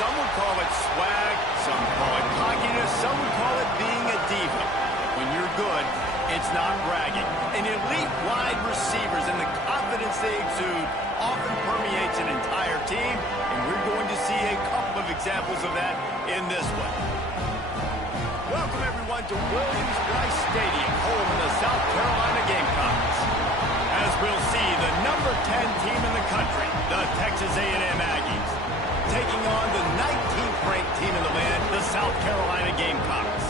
Some would call it swag, some call it cockiness, some would call it being a diva. When you're good, it's not bragging. And elite wide receivers and the confidence they exude often permeates an entire team, and we're going to see a couple of examples of that in this one. Welcome, everyone, to Williams-Brice Stadium, home of the South Carolina Gamecocks. As we'll see, the number 10 team in the country, the Texas A&M Aggies, taking on the 19th-ranked team in the land, the South Carolina Gamecocks.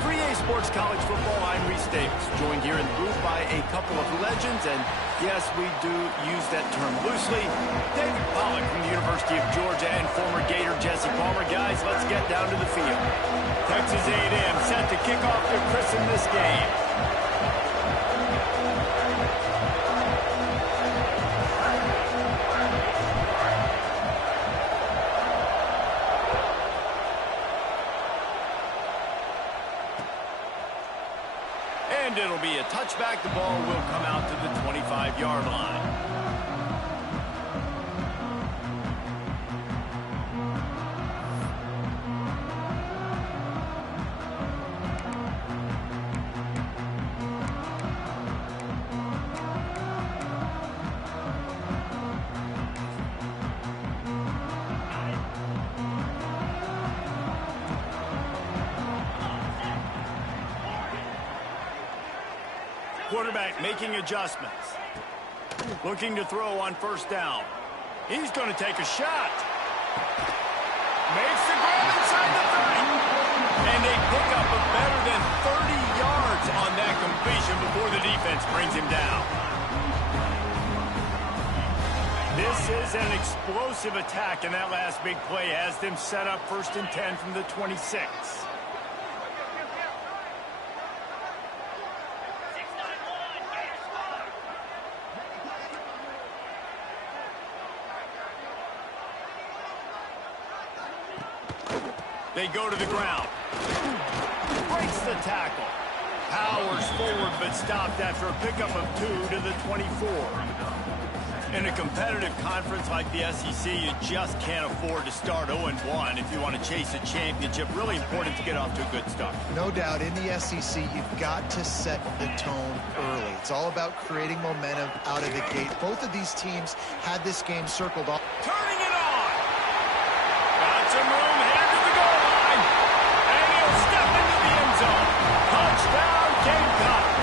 For EA Sports College Football, I'm Reese Davis, joined here in the booth by a couple of legends, and yes, we do use that term loosely. David Pollack from the University of Georgia and former Gator Jesse Palmer. Guys, let's get down to the field. Texas A&M set to kick off to christen this game. And it'll be a touchback. The ball will come out to the 25-yard line. Quarterback making adjustments. Looking to throw on first down. He's going to take a shot. Makes the grab inside the 30. And they pick up a better than 30 yards on that completion before the defense brings him down. This is an explosive attack, and that last big play has them set up 1st and 10 from the 26. They go to the ground. Breaks the tackle. Powers forward, but stopped after a pickup of 2 to the 24. In a competitive conference like the SEC, you just can't afford to start 0-1 if you want to chase a championship. Really important to get off to a good start. No doubt, in the SEC, you've got to set the tone early. It's all about creating momentum out of the gate. Both of these teams had this game circled off. Turning it on. Got some room. Headed to the goal line. And he'll step into the end zone. Touchdown, Gamecocks.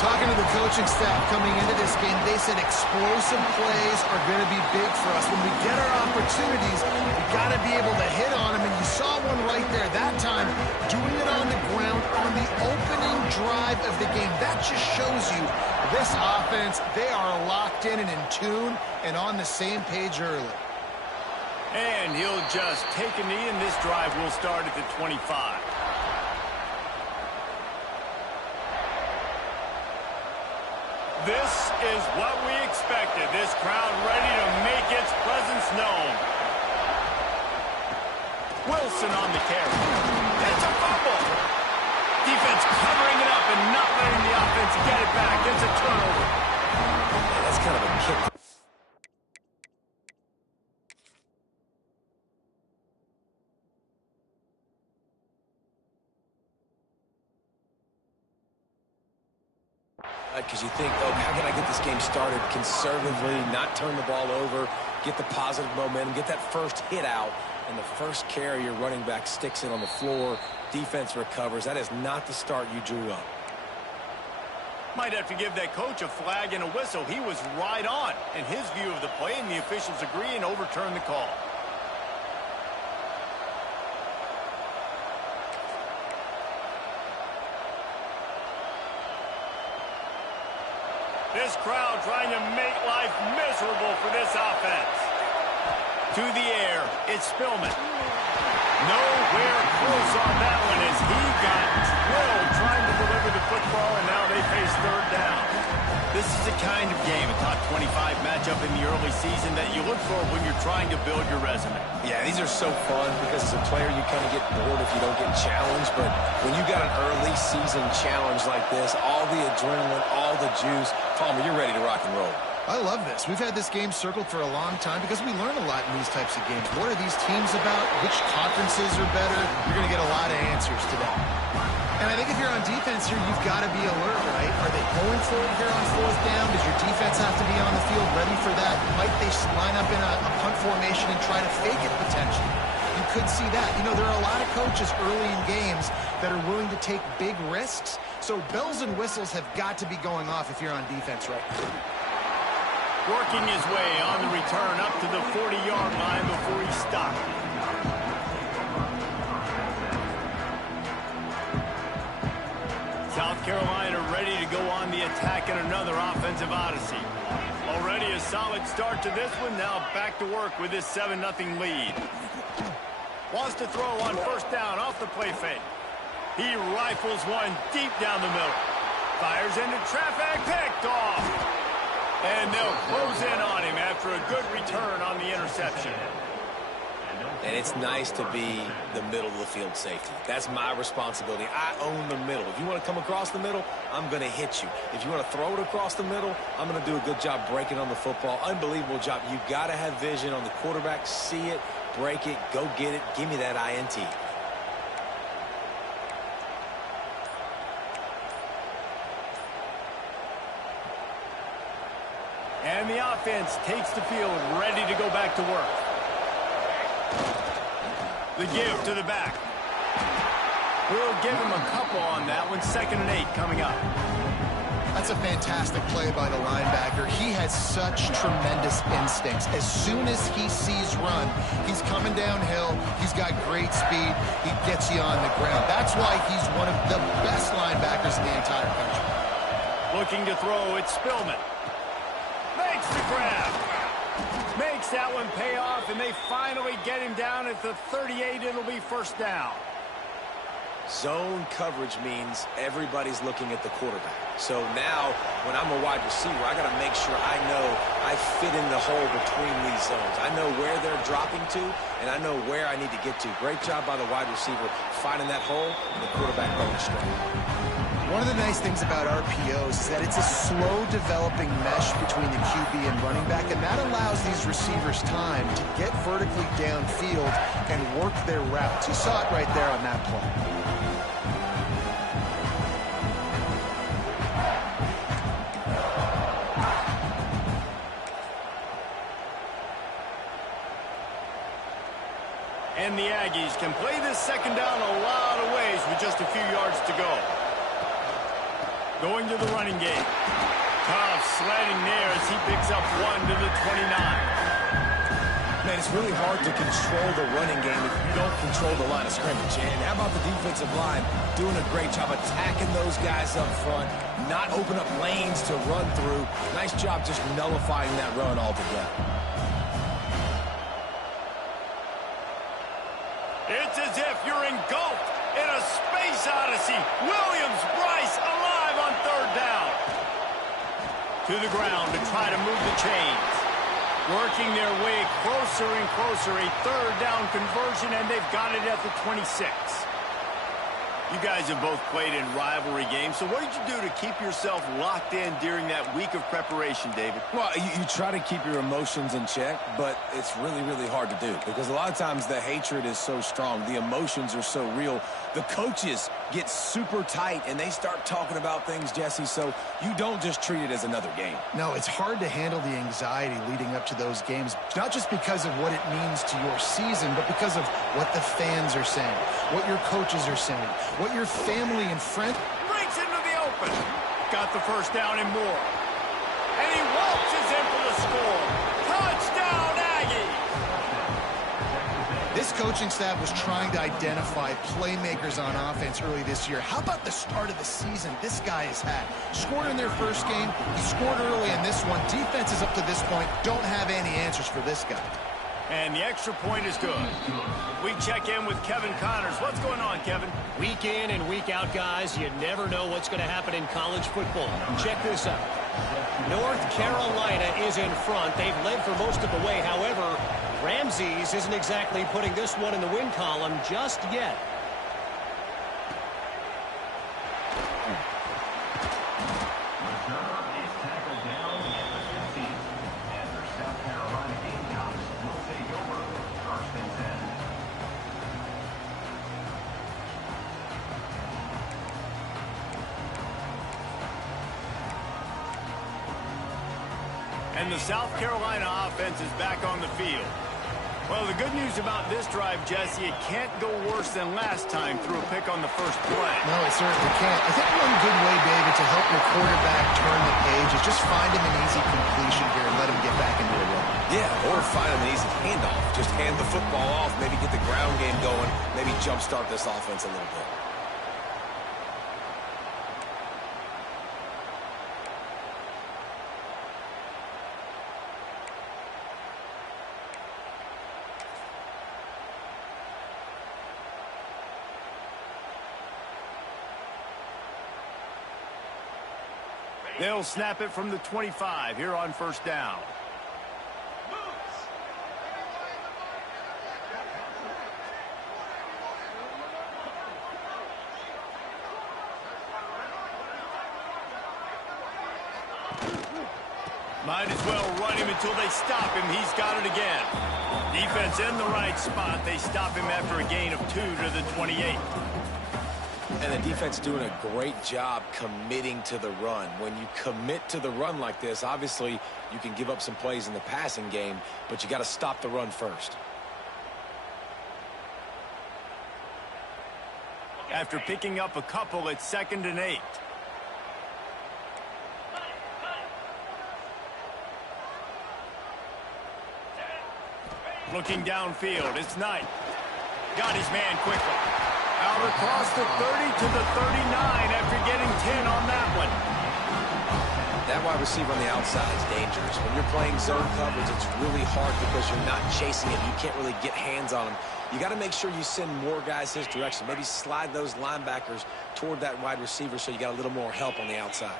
Talking to the coaching staff coming into this game, they said explosive plays are going to be big for us. When we get our opportunities, we got to be able to hit on them, and you saw one right there. That time, doing it on the ground on the opening drive of the game. That just shows you this offense, they are locked in and in tune and on the same page early. And he'll just take a knee, and this drive will start at the 25. This is what we expected. This crowd ready to make its presence known. Wilson on the carry. It's a fumble. Defense covering it up and not letting the offense get it back. It's a turnover. Yeah, that's kind of a kick. Because you think, oh, how can I get this game started conservatively, not turn the ball over, get the positive momentum, get that first hit out, and the first carry, your running back sticks it on the floor, defense recovers. That is not the start you drew up. Might have to give that coach a flag and a whistle. He was right on in his view of the play, and the officials agree and overturn the call. This crowd trying to make life miserable for this offense. To the air, it's Spillman. Nowhere close on that one as he got drilled trying to deliver the football, and now they face 3rd down. This is the kind of game, a top 25 matchup in the early season that you look for when you're trying to build your resume. Yeah, these are so fun because as a player you kind of get bored if you don't get challenged, but when you got an early season challenge like this, all the adrenaline, all the juice, Palmer, you're ready to rock and roll. I love this. We've had this game circled for a long time because we learn a lot in these types of games. What are these teams about? Which conferences are better? You're going to get a lot of answers today. And I think if you're on defense here, you've got to be alert, right? Are they going for it here on fourth down? Does your defense have to be on the field ready for that? Might they line up in a punt formation and try to fake it potentially? You could see that. You know, there are a lot of coaches early in games that are willing to take big risks. So bells and whistles have got to be going off if you're on defense right now. Working his way on the return up to the 40-yard line before he stopped. South Carolina ready to go on the attack in another offensive odyssey. Already a solid start to this one. Now back to work with this 7-0 lead. Wants to throw on first down off the play fake. He rifles one deep down the middle. Fires into traffic, picked off. And they'll close in on him after a good return on the interception. And it's nice to be the middle of the field safety. That's my responsibility. I own the middle. If you want to come across the middle, I'm going to hit you. If you want to throw it across the middle, I'm going to do a good job breaking on the football. Unbelievable job. You've got to have vision on the quarterback. See it, break it, go get it. Give me that INT. And the offense takes the field, ready to go back to work. The give to the back. We'll give him a couple on that one. 2nd and 8 coming up. That's a fantastic play by the linebacker. He has such tremendous instincts. As soon as he sees run, he's coming downhill. He's got great speed. He gets you on the ground. That's why he's one of the best linebackers in the entire country. Looking to throw, it's Spillman. Makes the grab. Makes that one pay off, and they finally get him down at the 38. It'll be first down. Zone coverage means everybody's looking at the quarterback. So now, when I'm a wide receiver, I got to make sure I know I fit in the hole between these zones. I know where they're dropping to, and I know where I need to get to. Great job by the wide receiver finding that hole, and the quarterback going straight. One of the nice things about RPOs is that it's a slow-developing mesh between the QB and running back, and that allows these receivers time to get vertically downfield and work their routes. You saw it right there on that play. And the Aggies can play this 2nd down a lot of ways with just a few yards to go. Going to the running game. Tough sledding there as he picks up 1 to the 29. Man, it's really hard to control the running game if you don't control the line of scrimmage. And how about the defensive line doing a great job attacking those guys up front, not open up lanes to run through. Nice job just nullifying that run altogether. It's as if you're engulfed in a space odyssey. Williams-Brice alive on 3rd down. To the ground to try to move the chains. Working their way closer and closer. A 3rd down conversion, and they've got it at the 26. You guys have both played in rivalry games, so what did you do to keep yourself locked in during that week of preparation, David? Well, you try to keep your emotions in check, but it's really, really hard to do because a lot of times the hatred is so strong. The emotions are so real. The coaches get super tight, and they start talking about things, Jesse, so you don't just treat it as another game. No, it's hard to handle the anxiety leading up to those games, not just because of what it means to your season, but because of what the fans are saying, what your coaches are saying, what your family and friends... Breaks into the open. Got the first down and more. And he waltzes in for the score. Touchdown, Aggies! This coaching staff was trying to identify playmakers on offense early this year. How about the start of the season this guy has had? Scored in their first game. He scored early in this one. Defenses up to this point don't have any answers for this guy. And the extra point is good. We check in with Kevin Connors. What's going on, Kevin? Week in and week out, guys, you never know what's going to happen in college football. Check this out. North Carolina is in front. They've led for most of the way. However, Ramses isn't exactly putting this one in the win column just yet. And the South Carolina offense is back on the field. Well, the good news about this drive, Jesse, it can't go worse than last time through a pick on the first play. No, it certainly can't. I think one good way, David, to help your quarterback turn the page is just find him an easy completion here and let him get back into a run. Yeah, or find him an easy handoff. Just hand the football off, maybe get the ground game going, maybe jumpstart this offense a little bit. They'll snap it from the 25 here on first down. Might as well run him until they stop him. He's got it again. Defense in the right spot. They stop him after a gain of 2 to the 28. And the defense doing a great job committing to the run. When you commit to the run like this, obviously you can give up some plays in the passing game, but you got to stop the run first. After picking up a couple, it's 2nd and 8. Looking downfield, it's Knight. Got his man quickly. Out across the 30 to the 39 after getting 10 on that one. That wide receiver on the outside is dangerous. When you're playing zone coverage, it's really hard because you're not chasing him. You can't really get hands on him. You got to make sure you send more guys his direction. Maybe slide those linebackers toward that wide receiver so you got a little more help on the outside.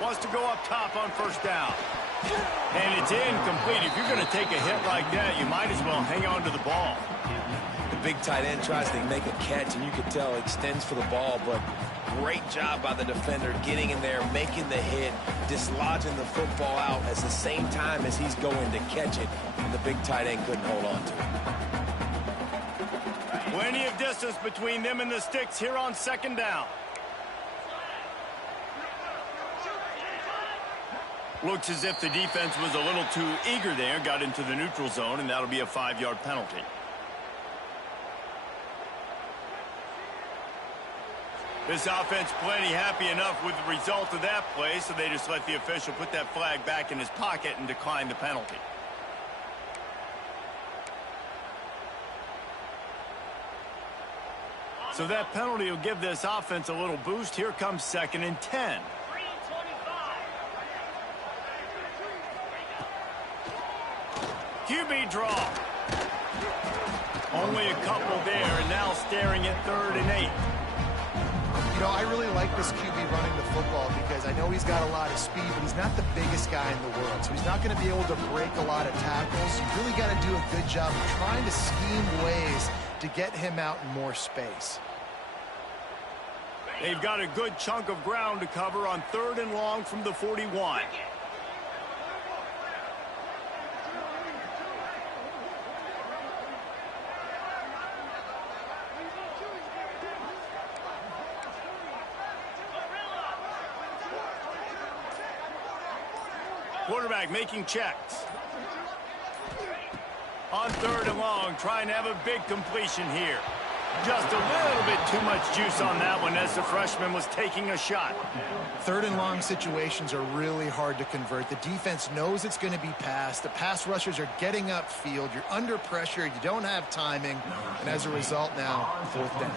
Wants to go up top on first down. And it's incomplete. If you're going to take a hit like that, you might as well hang on to the ball. The big tight end tries to make a catch, and you can tell extends for the ball, but great job by the defender getting in there, making the hit, dislodging the football out at the same time as he's going to catch it, and the big tight end couldn't hold on to it. Plenty of distance between them and the sticks here on 2nd down. Looks as if the defense was a little too eager there, got into the neutral zone, and that'll be a 5-yard penalty. This offense plenty happy enough with the result of that play, so they just let the official put that flag back in his pocket and decline the penalty. So that penalty will give this offense a little boost. Here comes 2nd and 10. QB draw. Only a couple there, and now staring at 3rd and 8. You know, I really like this QB running the football because I know he's got a lot of speed, but he's not the biggest guy in the world. So he's not going to be able to break a lot of tackles. You really got to do a good job of trying to scheme ways to get him out in more space. They've got a good chunk of ground to cover on 3rd and long from the 41. Quarterback making checks. On 3rd and long, trying to have a big completion here. Just a little bit too much juice on that one as the freshman was taking a shot. 3rd and long situations are really hard to convert. The defense knows it's going to be passed. The pass rushers are getting upfield. You're under pressure. You don't have timing. And as a result now, 4th down.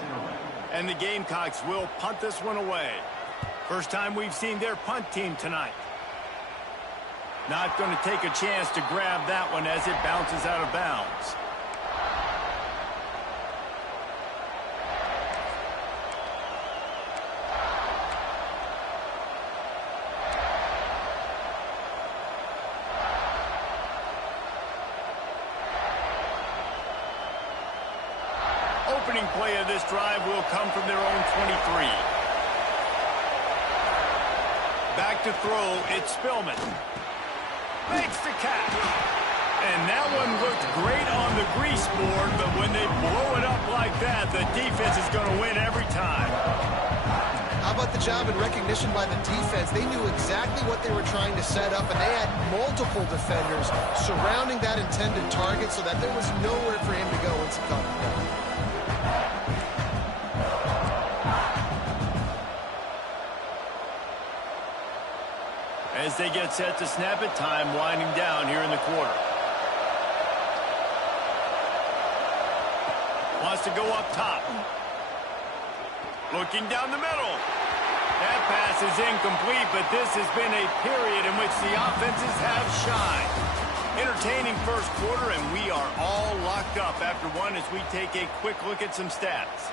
And the Gamecocks will punt this one away. First time we've seen their punt team tonight. Not going to take a chance to grab that one as it bounces out of bounds. Opening play of this drive will come from their own 23. Back to throw, it's Spillman. Makes the catch. And that one looked great on the grease board, but when they blow it up like that, the defense is going to win every time. How about the job and recognition by the defense? They knew exactly what they were trying to set up, and they had multiple defenders surrounding that intended target so that there was nowhere for him to go once he caught the ball. As they get set to snap it, time winding down here in the quarter. Wants to go up top. Looking down the middle. That pass is incomplete, but this has been a period in which the offenses have shined. Entertaining first quarter, and we are all locked up after one as we take a quick look at some stats.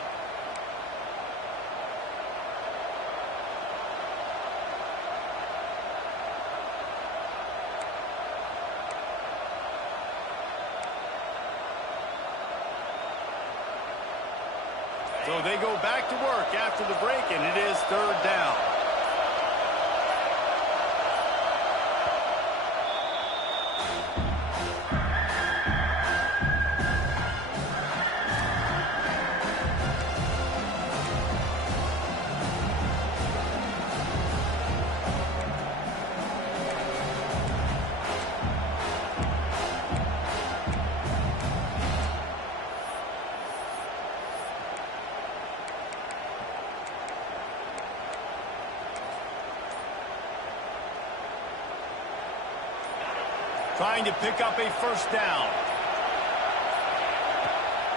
So they go back to work after the break, and it is third down. Trying to pick up a first down.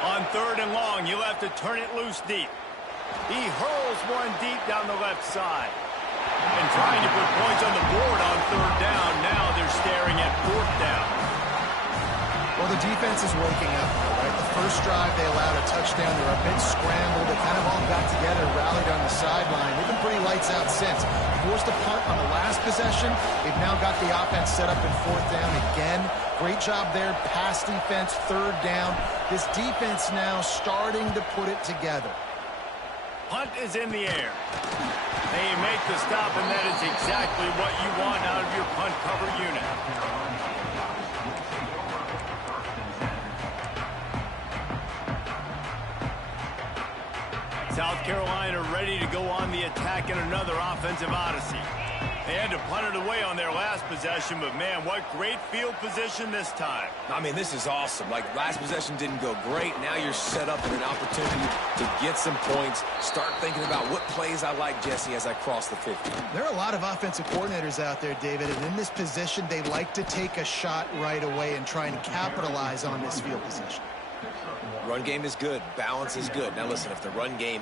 On third and long, you'll have to turn it loose deep. He hurls one deep down the left side. And trying to put points on the board on third down. Now they're staring at fourth down. Well, the defense is waking up, right? The first drive, they allowed a touchdown. They were a bit scrambled. They kind of all got together, rallied on the sideline. They've been pretty lights out since. Forced a punt on the last possession. They've now got the offense set up in fourth down again. Great job there. Pass defense, third down. This defense now starting to put it together. Punt is in the air. They make the stop, and that is exactly what you want out of your punt cover unit. South Carolina ready to go on the attack in another offensive odyssey. They had to punt it away on their last possession, but man, what great field position this time. I mean, this is awesome. Like, last possession didn't go great. Now you're set up in an opportunity to get some points. Start thinking about what plays I like, Jesse, as I cross the 50. There are a lot of offensive coordinators out there, David, and in this position, they like to take a shot right away and try and capitalize on this field position. Run game is good. Balance is good. Now, listen, if the run game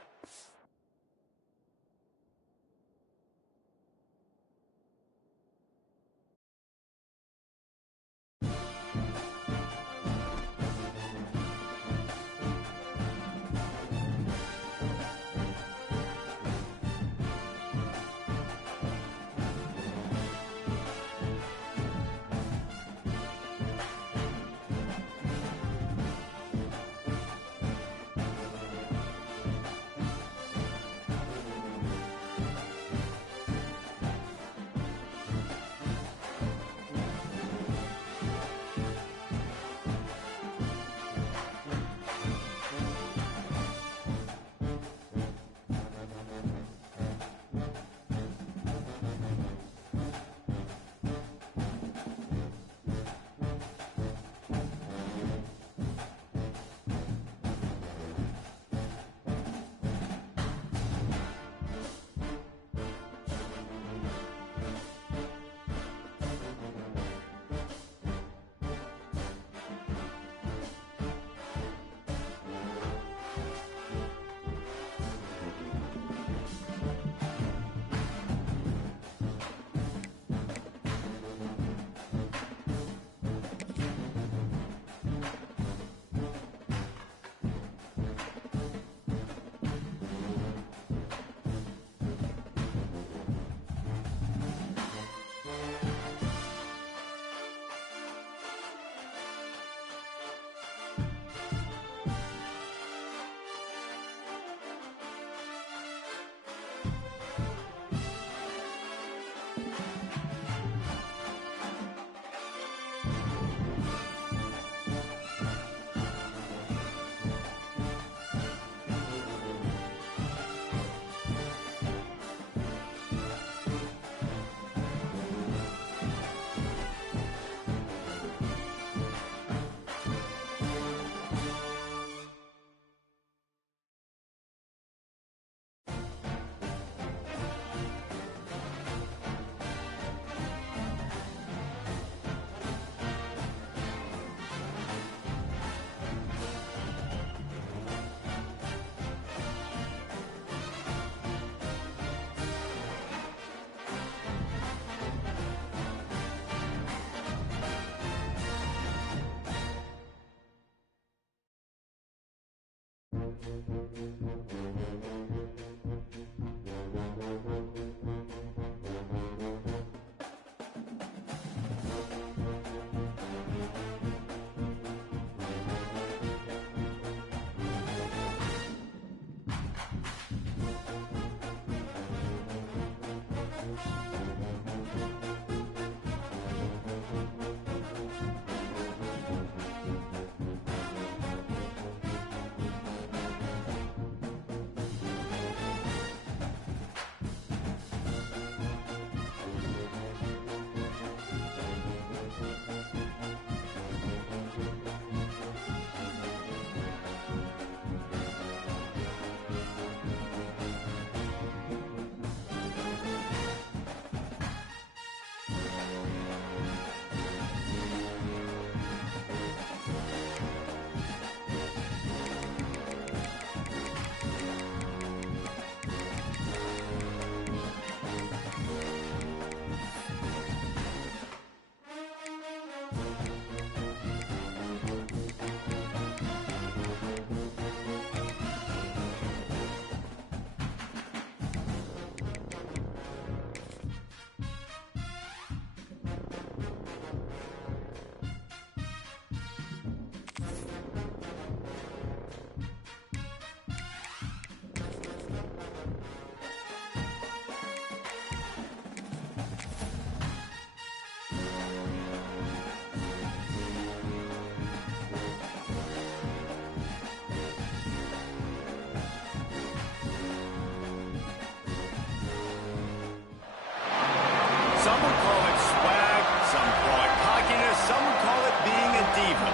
Some would call it swag, some call it cockiness, some would call it being a diva.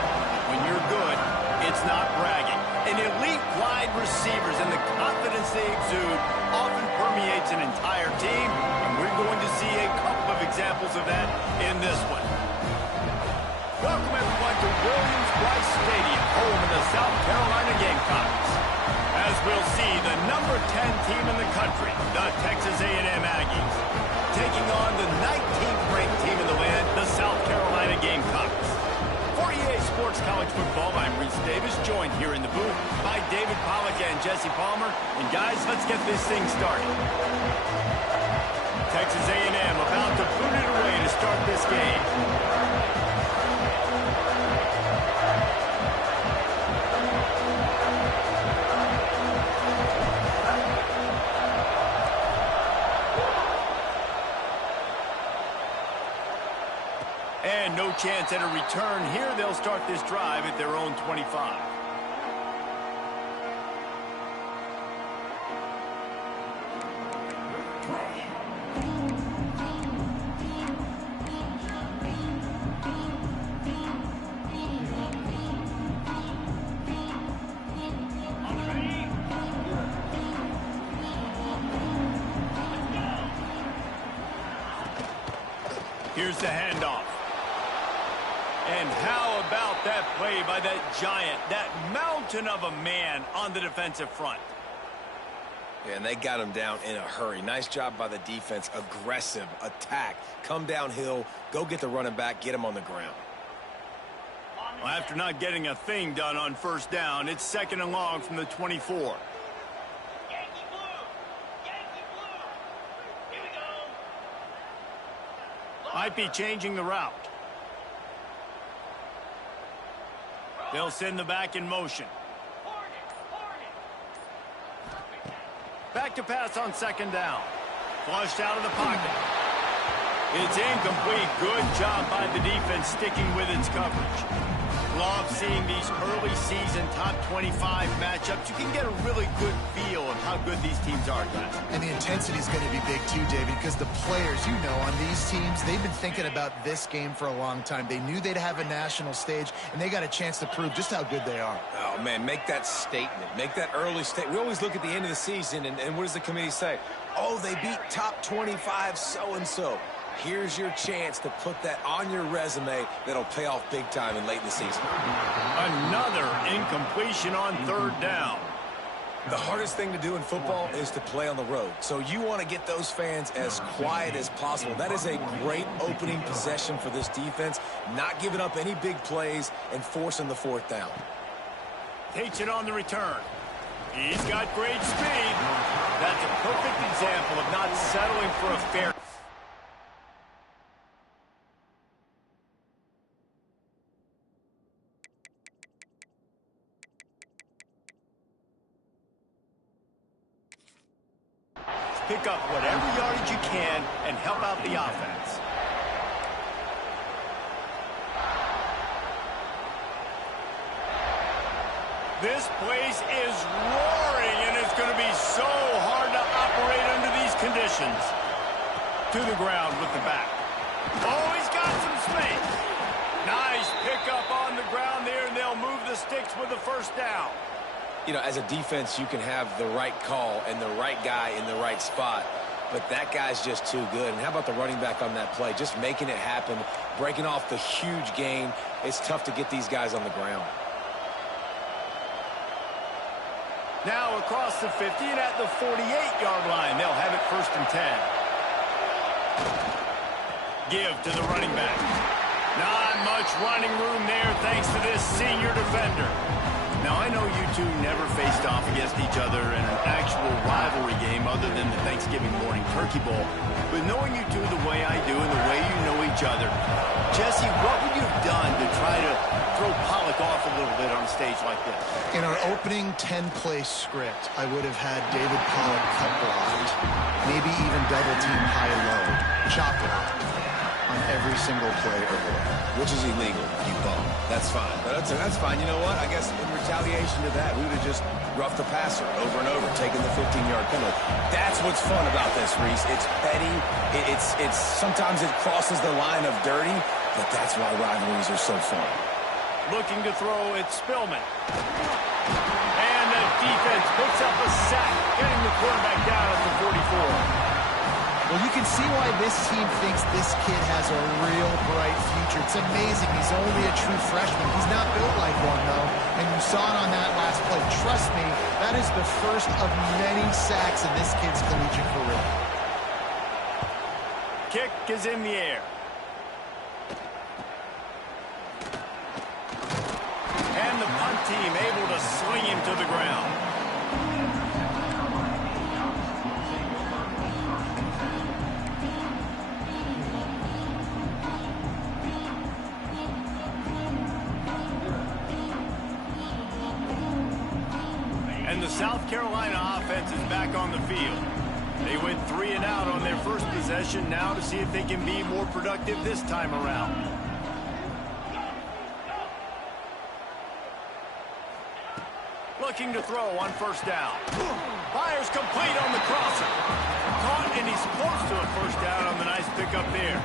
When you're good, it's not bragging. And elite wide receivers and the confidence they exude often permeates an entire team, and we're going to see a couple of examples of that in this one. Welcome everyone to Williams-Brice Stadium, home of the South Carolina Gamecocks. As we'll see, the number 10 team in the country, the Texas A&M Aggies, taking on the 19th ranked team in the land, the South Carolina Gamecocks. For EA Sports College Football, I'm Reese Davis, joined here in the booth by David Pollack and Jesse Palmer. And guys, let's get this thing started. Texas A&M about to boot it away to start this game. And no chance at a return here. They'll start this drive at their own 25. Here's the handoff. And how about that play by that giant, that mountain of a man on the defensive front? Yeah, and they got him down in a hurry. Nice job by the defense. Aggressive attack. Come downhill, go get the running back, get him on the ground. Well, after not getting a thing done on first down, it's second and long from the 24. Yankee blue! Yankee blue! Here we go! Might be changing the route. They'll send the back in motion. Back to pass on second down. Flushed out of the pocket. It's incomplete. Good job by the defense sticking with its coverage. Love seeing these early season top 25 matchups. You can get a really good feel of how good these teams are, guys. And the intensity is going to be big too, David, because the players, you know, on these teams, they've been thinking about this game for a long time. They knew they'd have a national stage, and they got a chance to prove just how good they are. Oh, man, make that statement. Make that early statement. We always look at the end of the season, and what does the committee say? Oh, they beat top 25 so-and-so. Here's your chance to put that on your resume that'll pay off big time in late in the season. Another incompletion on third down. The hardest thing to do in football is to play on the road. So you want to get those fans as quiet as possible. That is a great opening possession for this defense, not giving up any big plays and forcing the fourth down. Takes it on the return. He's got great speed. That's a perfect example of not settling for a fair. Pick up whatever yardage you can and help out the offense. This place is roaring, and it's going to be so hard to operate under these conditions. To the ground with the back. Oh, he's got some space. Nice pickup on the ground there, and they'll move the sticks with the first down. You know, as a defense, you can have the right call and the right guy in the right spot, but that guy's just too good. And how about the running back on that play? Just making it happen, breaking off the huge gain. It's tough to get these guys on the ground. Now across the 50 and at the 48-yard line, they'll have it first and 10. Give to the running back. Not much running room there thanks to this senior defender. Now, I know you two never faced off against each other in an actual rivalry game other than the Thanksgiving morning turkey bowl. But knowing you two the way I do and the way you know each other, Jesse, what would you have done to try to throw Pollack off a little bit on a stage like this? In our opening 10-play script, I would have had David Pollack cut blocked, maybe even double-team high-low, chop block. on every single play or play. Which is illegal, you bum. That's fine. That's fine. You know what? I guess in retaliation to that, we would have just roughed the passer over and over, taking the 15-yard penalty. That's what's fun about this, Reese. It's petty. It's sometimes it crosses the line of dirty, but that's why rivalries are so fun. Looking to throw, it's Spillman. And the defense picks up a sack, getting the quarterback down at the 44. Well, you can see why this team thinks this kid has a real bright future. It's amazing. He's only a true freshman. He's not built like one, though, and you saw it on that last play. Trust me, that is the first of many sacks in this kid's collegiate career. Kick is in the air. And the punt team able to swing him to the ground. And the South Carolina offense is back on the field. They went 3 and out on their first possession, now to see if they can be more productive this time around. Looking to throw on first down. Fires complete on the crosser. Caught, and he's close to a first down on the nice pickup there.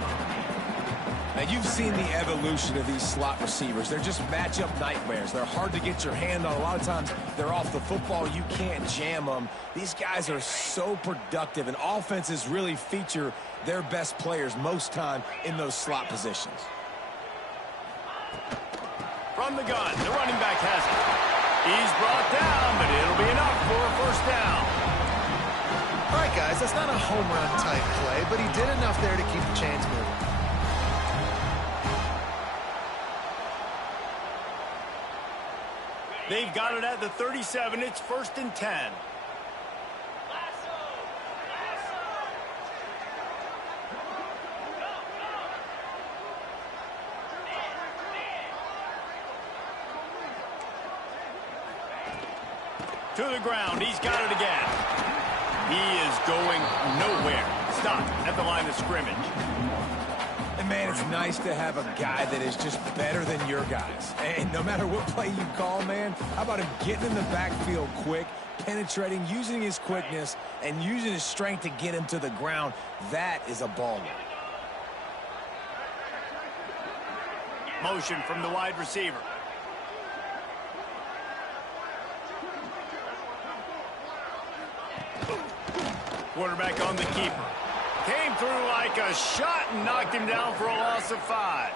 Now, you've seen the evolution of these slot receivers. They're just matchup nightmares. They're hard to get your hand on. A lot of times, they're off the football. You can't jam them. These guys are so productive, and offenses really feature their best players most time in those slot positions. From the gun, the running back has it. He's brought down, but it'll be enough for a first down. All right, guys, that's not a home run type play, but he did enough there to keep the chains moving. They've got it at the 37. It's 1st and 10. To the ground. He's got it again. He is going nowhere. Stop at the line of scrimmage. And, man, it's nice to have a guy that is just better than your guys. And no matter what play you call, man, how about him getting in the backfield quick, penetrating, using his quickness, and using his strength to get him to the ground? That is a baller. Motion from the wide receiver. Quarterback on the keeper. Came through like a shot and knocked him down for a loss of 5.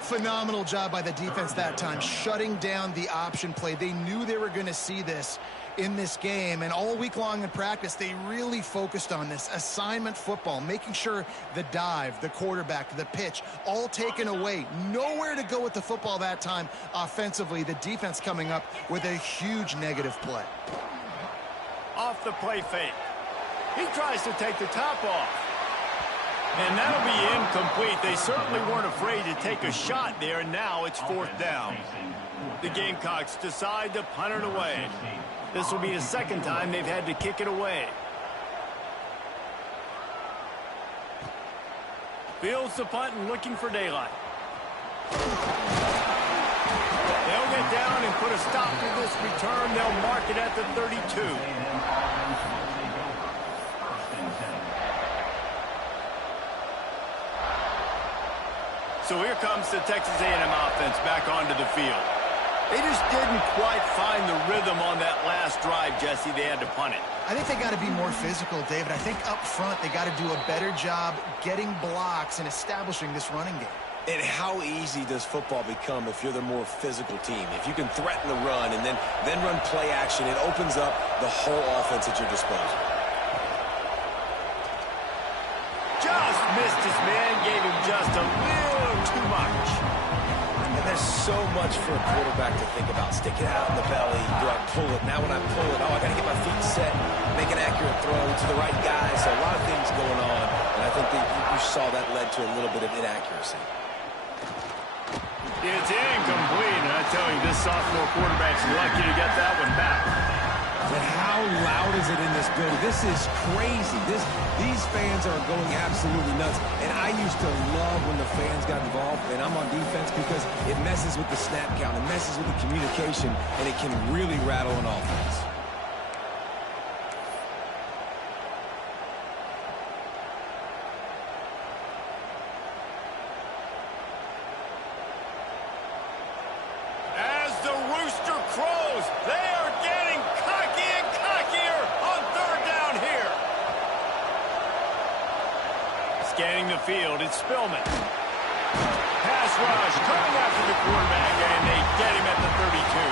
Phenomenal job by the defense that time, shutting down the option play. They knew they were going to see this in this game, and all week long in practice, they really focused on this assignment football, making sure the dive, the quarterback, the pitch, all taken away. Nowhere to go with the football that time offensively. The defense coming up with a huge negative play. Off the play fake. He tries to take the top off. And that'll be incomplete. They certainly weren't afraid to take a shot there, and now it's 4th down. The Gamecocks decide to punt it away. This will be the second time they've had to kick it away. Fields the punt and looking for daylight. They'll get down and put a stop to this return. They'll mark it at the 32. So here comes the Texas A&M offense back onto the field. They just didn't quite find the rhythm on that last drive, Jesse. They had to punt it. I think they got to be more physical, David. I think up front they got to do a better job getting blocks and establishing this running game. And how easy does football become if you're the more physical team? If you can threaten the run and then run play action, it opens up the whole offense at your disposal. Just missed his man, gave him just a little too much. And there's so much for a quarterback to think about. Stick it out in the belly. Do I pull it? Now when I pull it, I got to get my feet set, make an accurate throw to the right guy. So a lot of things going on. And I think that you saw that led to a little bit of inaccuracy. It's incomplete, and I tell you, this sophomore quarterback's lucky to get that one back. And how how loud is it in this building? This is crazy. These fans are going absolutely nuts. And I used to love when the fans got involved, and I'm on defense because it messes with the snap count. It messes with the communication, and it can really rattle an offense. Scanning the field, it's Spillman. Pass rush, coming after the quarterback, and they get him at the 32.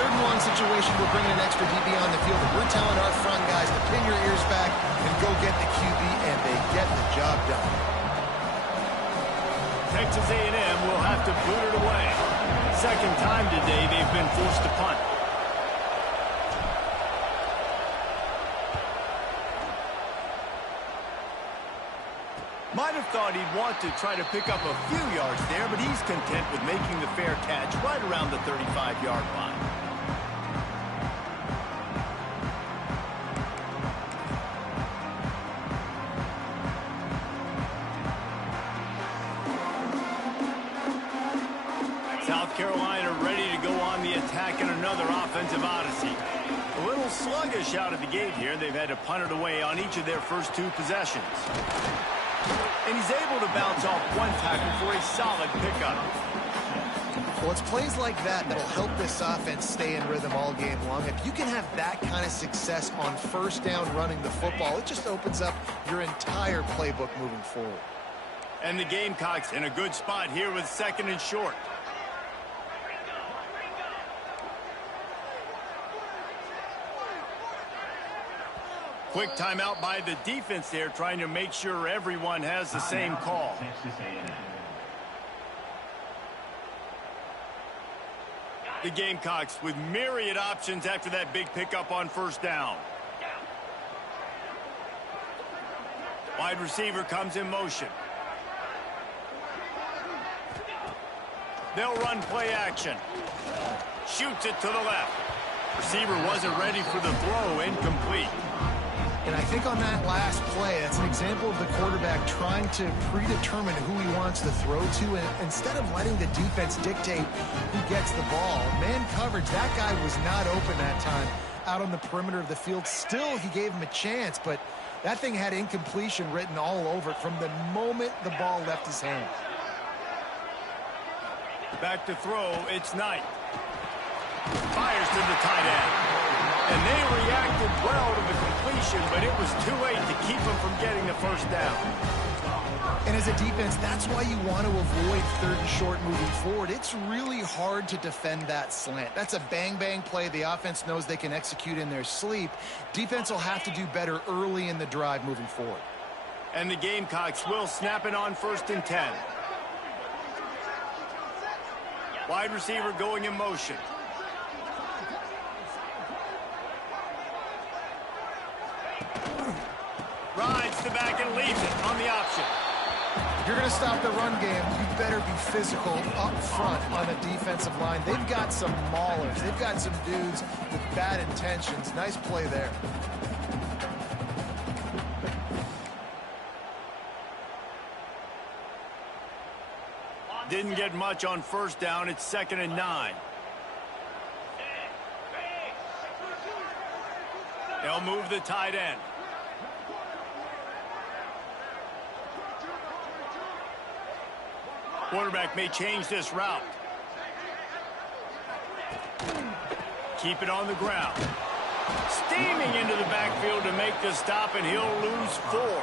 3rd and 1 situation, we're bringing an extra DB on the field. We're telling our front guys to pin your ears back and go get the QB, and they get the job done. Texas A&M will have to boot it away. Second time today they've been forced to punt. Might have thought he'd want to try to pick up a few yards there, but he's content with making the fair catch right around the 35-yard line. South Carolina ready to go on the attack in another offensive odyssey. A little sluggish out of the gate here. They've had to punt it away on each of their first 2 possessions. And he's able to bounce off one tackle for a solid pickup. Well, it's plays like that that'll help this offense stay in rhythm all game long. If you can have that kind of success on first down running the football, it just opens up your entire playbook moving forward. And the Gamecocks in a good spot here with 2nd and short. Quick timeout by the defense there, trying to make sure everyone has the same call. The Gamecocks with myriad options after that big pickup on first down. Wide receiver comes in motion. They'll run play action. Shoots it to the left. Receiver wasn't ready for the throw, incomplete. And I think on that last play, that's an example of the quarterback trying to predetermine who he wants to throw to, and instead of letting the defense dictate who gets the ball. Man coverage, that guy was not open that time out on the perimeter of the field. Still, he gave him a chance, but that thing had incompletion written all over it from the moment the ball left his hand. Back to throw, it's Knight. Fires to the tight end. And they reacted well to the completion, but it was too late to keep them from getting the first down. And as a defense, that's why you want to avoid 3rd and short moving forward. It's really hard to defend that slant. That's a bang-bang play. The offense knows they can execute in their sleep. Defense will have to do better early in the drive moving forward. And the Gamecocks will snap it on 1st and 10. Wide receiver going in motion. Rides the back and leaves it on the option. If you're going to stop the run game, you better be physical up front on the defensive line. They've got some maulers. They've got some dudes with bad intentions. Nice play there. Didn't get much on first down. It's 2nd and 9. They'll move the tight end. Quarterback may change this route. Keep it on the ground. Steaming into the backfield to make the stop, and he'll lose 4.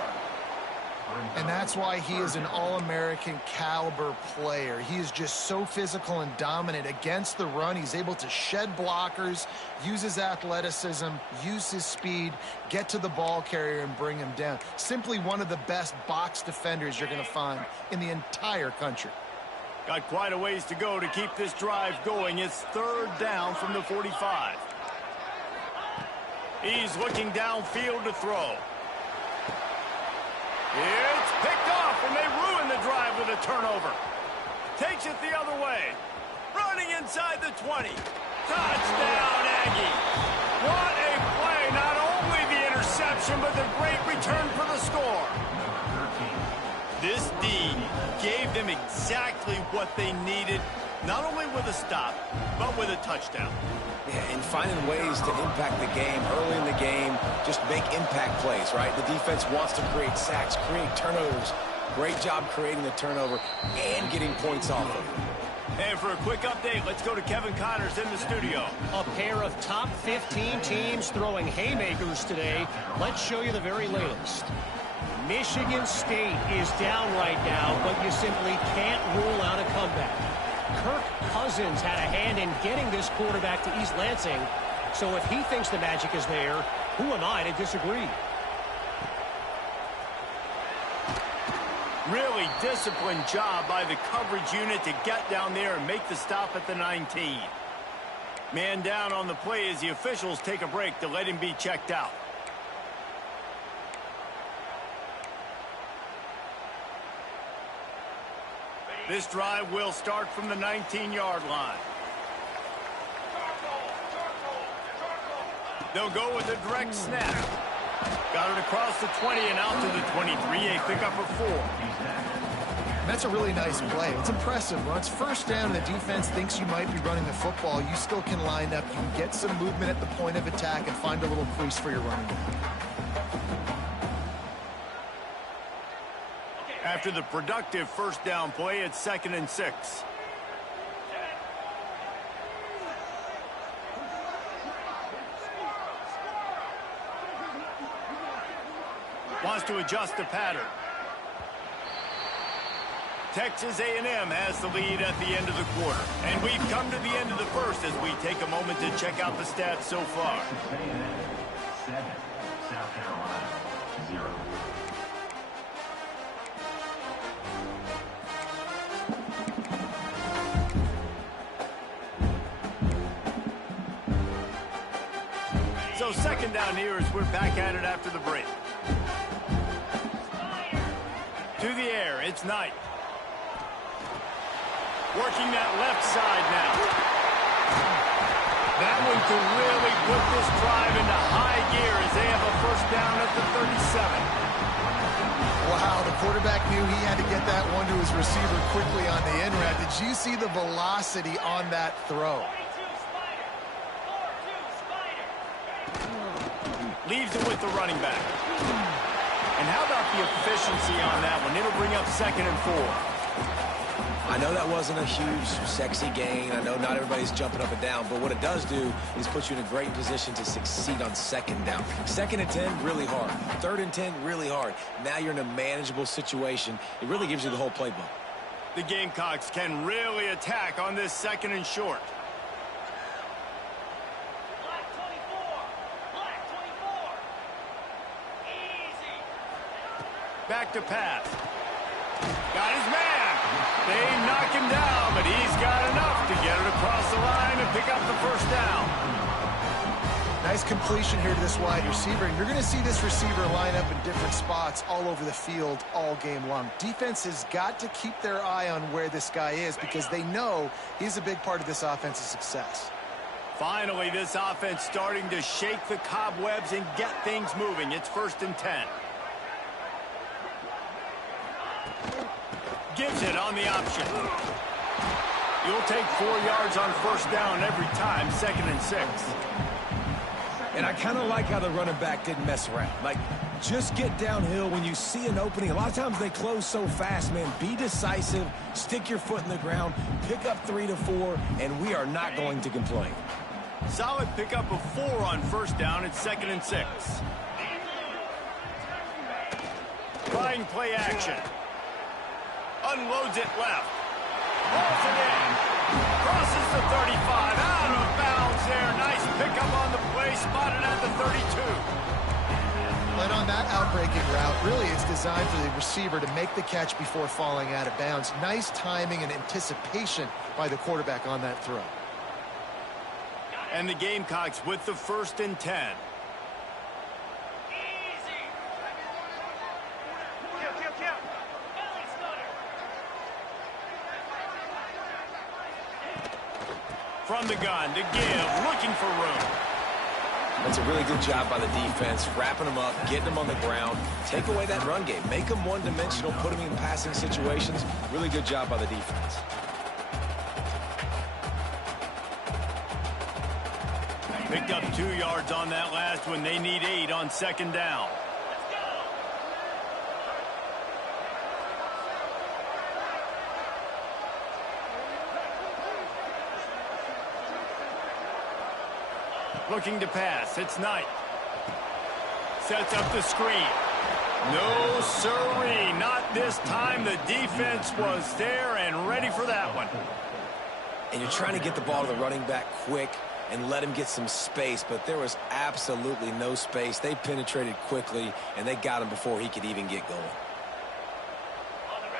And that's why he is an All-American caliber player. He is just so physical and dominant against the run. He's able to shed blockers, use his athleticism, use his speed, get to the ball carrier and bring him down. Simply one of the best box defenders you're going to find in the entire country. Got quite a ways to go to keep this drive going. It's 3rd down from the 45. He's looking downfield to throw. It's picked off, and they ruin the drive with a turnover. Takes it the other way. Running inside the 20. Touchdown, Aggie. What a And not only the interception, but the great return for the score. This D gave them exactly what they needed, not only with a stop, but with a touchdown. Yeah, and finding ways to impact the game early in the game, just make impact plays, right? The defense wants to create sacks, create turnovers. Great job creating the turnover and getting points off of it. And for a quick update, let's go to Kevin Connors in the studio. A pair of top 15 teams throwing haymakers today. Let's show you the very latest. Michigan State is down right now, but you simply can't rule out a comeback. Kirk Cousins had a hand in getting this quarterback to East Lansing, so if he thinks the magic is there, who am I to disagree? Really disciplined job by the coverage unit to get down there and make the stop at the 19. Man down on the play as the officials take a break to let him be checked out. This drive will start from the 19-yard line. They'll go with a direct snap. Got it across the 20 and out to the 23. A pickup of 4. That's a really nice play. It's impressive. When it's first down and the defense thinks you might be running the football, you still can line up. You can get some movement at the point of attack and find a little crease for your running back. After the productive first down play, it's 2nd and 6. Wants to adjust the pattern. Texas A&M has the lead at the end of the quarter. And we've come to the end of the first as we take a moment to check out the stats so far. 7, South Carolina, 0. So 2nd down here as we're back at it after the break. To the air, it's Knight. Working that left side now. That one could really put this drive into high gear as they have a first down at the 37. Wow, the quarterback knew he had to get that one to his receiver quickly on the in route. Did you see the velocity on that throw? Leaves it with the running back. And how about the efficiency on that one? It'll bring up 2nd and 4. I know that wasn't a huge, sexy gain. I know not everybody's jumping up and down, but what it does do is put you in a great position to succeed on 2nd down. 2nd and 10, really hard. 3rd and 10, really hard. Now you're in a manageable situation. It really gives you the whole playbook. The Gamecocks can really attack on this 2nd and short. Back to pass. Got his man. They knock him down, but he's got enough to get it across the line and pick up the first down. Nice completion here to this wide receiver. And you're going to see this receiver line up in different spots all over the field all game long. Defense has got to keep their eye on where this guy is because they know he's a big part of this offense's success. Finally, this offense starting to shake the cobwebs and get things moving. It's 1st and 10. Gives it on the option. You'll take 4 yards on first down every time, 2nd and 6. And I kind of like how the running back didn't mess around. Like, just get downhill when you see an opening. A lot of times they close so fast, man. Be decisive, stick your foot in the ground, pick up 3 to 4, and we are not going to complain. Solid pickup of 4 on first down. It's 2nd and 6. Trying play action. Unloads it left. Rolls it in. Crosses the 35. Out of bounds there. Nice pickup on the play. Spotted at the 32. And on that outbreaking route, really it's designed for the receiver to make the catch before falling out of bounds. Nice timing and anticipation by the quarterback on that throw. And the Gamecocks with the 1st and 10. From the gun to give, looking for room. That's a really good job by the defense, wrapping them up, getting them on the ground. Take away that run game. Make them one-dimensional, put them in passing situations. Really good job by the defense. Picked up 2 yards on that last one. They need 8 on second down. Looking to pass. It's Knight. Sets up the screen. No siree. Not this time. The defense was there and ready for that one. And you're trying to get the ball to the running back quick and let him get some space, but there was absolutely no space. They penetrated quickly, and they got him before he could even get going.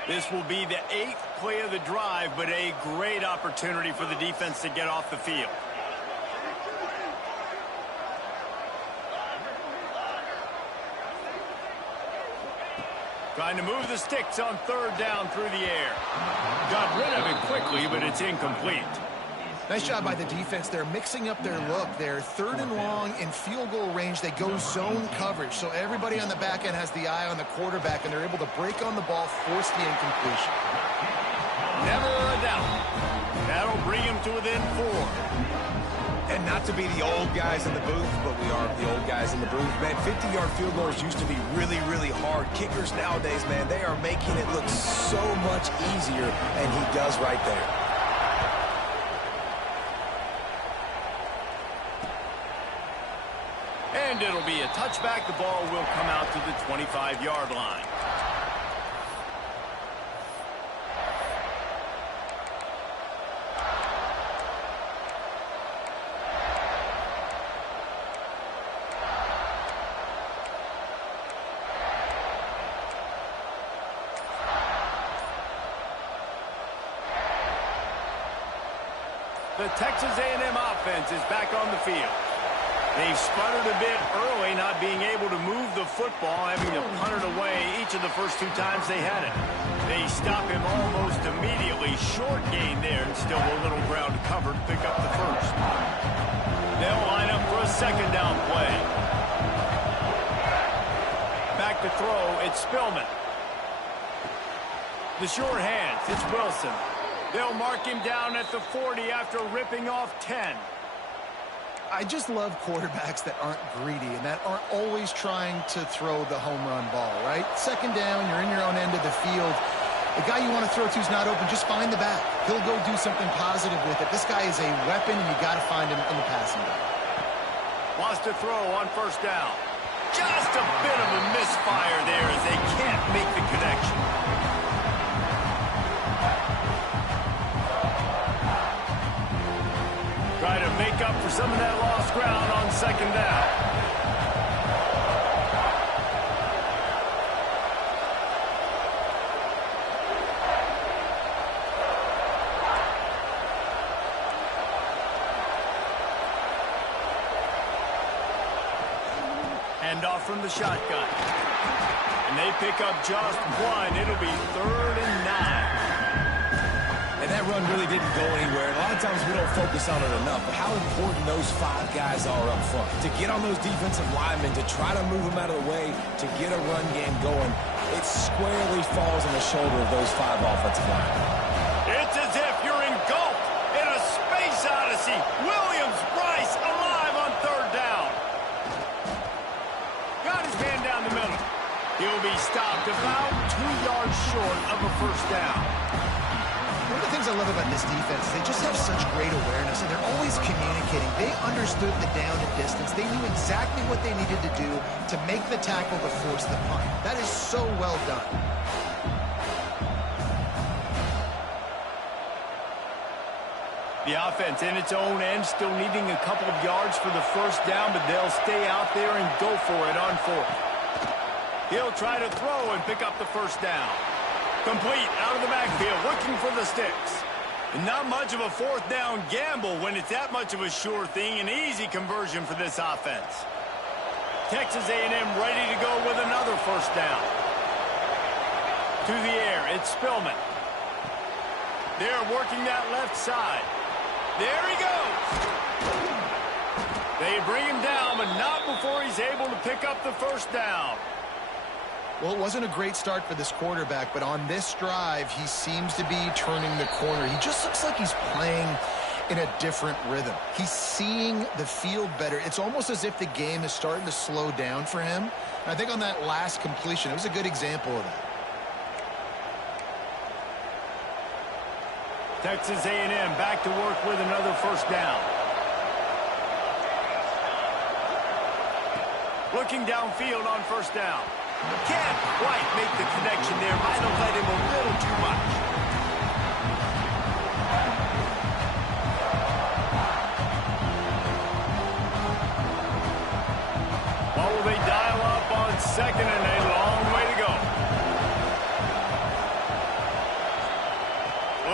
This will be the 8th play of the drive, but a great opportunity for the defense to get off the field. Trying to move the sticks on third down through the air. Got rid of it quickly, but it's incomplete. Nice job by the defense. They're mixing up their look. They're 3rd and long in field goal range. They go zone coverage. So everybody on the back end has the eye on the quarterback, and they're able to break on the ball, force the incompletion. Never a doubt. That'll bring him to within 4. And not to be the old guys in the booth, but we are the old guys in the booth. Man, 50-yard field goals used to be really, really hard. Kickers nowadays, man, they are making it look so much easier, and he does right there. And it'll be a touchback. The ball will come out to the 25-yard line. The Texas A&M offense is back on the field. They've sputtered a bit early, not being able to move the football, having to punt it away each of the first 2 times they had it. They stop him almost immediately. Short gain there, and still a little ground covered to pick up the first. They'll line up for a second down play. Back to throw, it's Spillman. The short hands, it's Wilson. They'll mark him down at the 40 after ripping off 10. I just love quarterbacks that aren't greedy and that aren't always trying to throw the home run ball, right? Second down, you're in your own end of the field. The guy you want to throw to is not open. Just find the back. He'll go do something positive with it. This guy is a weapon, and you got to find him in the passing game. Wants to throw on first down. Just a bit of a misfire there as they can't make the connection. Try to make up for some of that lost ground on second down. Hand off from the shotgun. And they pick up just 1. It'll be 3rd and 9. And that run really didn't go anywhere. A lot of times we don't focus on it enough, but how important those 5 guys are up front. To get on those defensive linemen, to try to move them out of the way, to get a run game going, it squarely falls on the shoulder of those 5 offensive linemen. It's as if you're engulfed in a space odyssey. Williams-Brice alive on third down. Got his man down the middle. He'll be stopped about 2 yards short of a first down. One of the things I love about this defense is they just have such great awareness, and they're always communicating. They understood the down and distance. They knew exactly what they needed to do to make the tackle to force the punt. That is so well done. The offense in its own end, still needing a couple of yards for the first down, but they'll stay out there and go for it on 4th. He'll try to throw and pick up the first down. Complete out of the backfield, looking for the sticks. And not much of a 4th down gamble when it's that much of a sure thing. An easy conversion for this offense. Texas A&M ready to go with another first down. To the air, it's Spillman. They're working that left side. There he goes. They bring him down, but not before he's able to pick up the first down. Well, it wasn't a great start for this quarterback, but on this drive, he seems to be turning the corner. He just looks like he's playing in a different rhythm. He's seeing the field better. It's almost as if the game is starting to slow down for him. And I think on that last completion, it was a good example of that. Texas A&M back to work with another first down. Looking downfield on first down. Can't quite make the connection there. Might have led him a little too much. What will they dial up on second and a long way to go?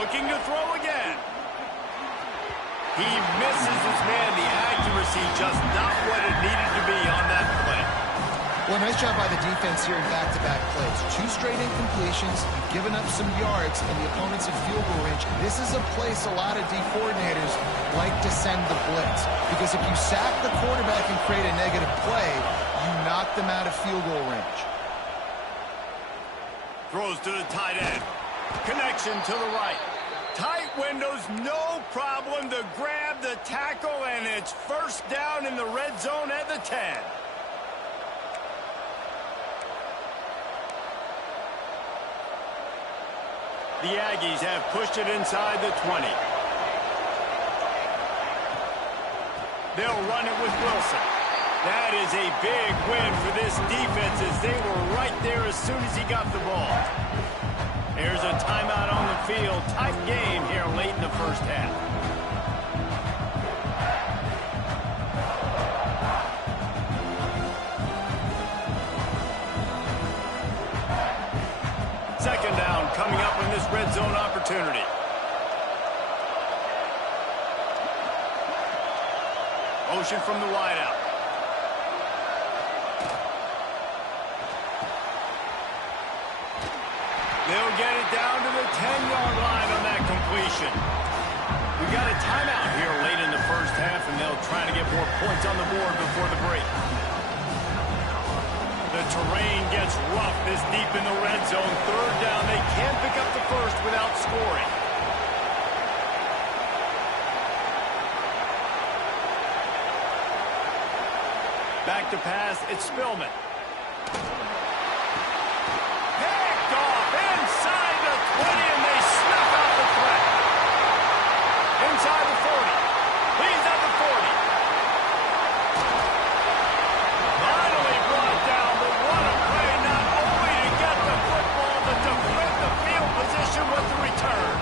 Looking to throw again. He misses his man. The accuracy just not what it needed to be on that play. Well, nice job by the defense here in back-to-back plays. 2 straight incompletions, given up some yards, and the opponent's in field goal range. This is a place a lot of D coordinators like to send the blitz. Because if you sack the quarterback and create a negative play, you knock them out of field goal range. Throws to the tight end. Connection to the right. Tight windows, no problem to grab the tackle, and it's first down in the red zone at the 10. The Aggies have pushed it inside the 20. They'll run it with Wilson. That is a big win for this defense as they were right there as soon as he got the ball. There's a timeout on the field. Tight game here late in the first half. Second down coming up in this red zone opportunity. Motion from the wideout. They'll get it down to the 10-yard line on that completion. We've got a timeout here late in the first half, and they'll try to get more points on the board before the break. The terrain gets rough this deep in the red zone. Third down, they can't pick up the first without scoring. Back to pass, it's Spillman. Picked off inside the 20, and they snuff out the threat. Inside the 40. He's at the 40. Finally brought down, but what a play, not only to get the football, but to flip the field position with the return.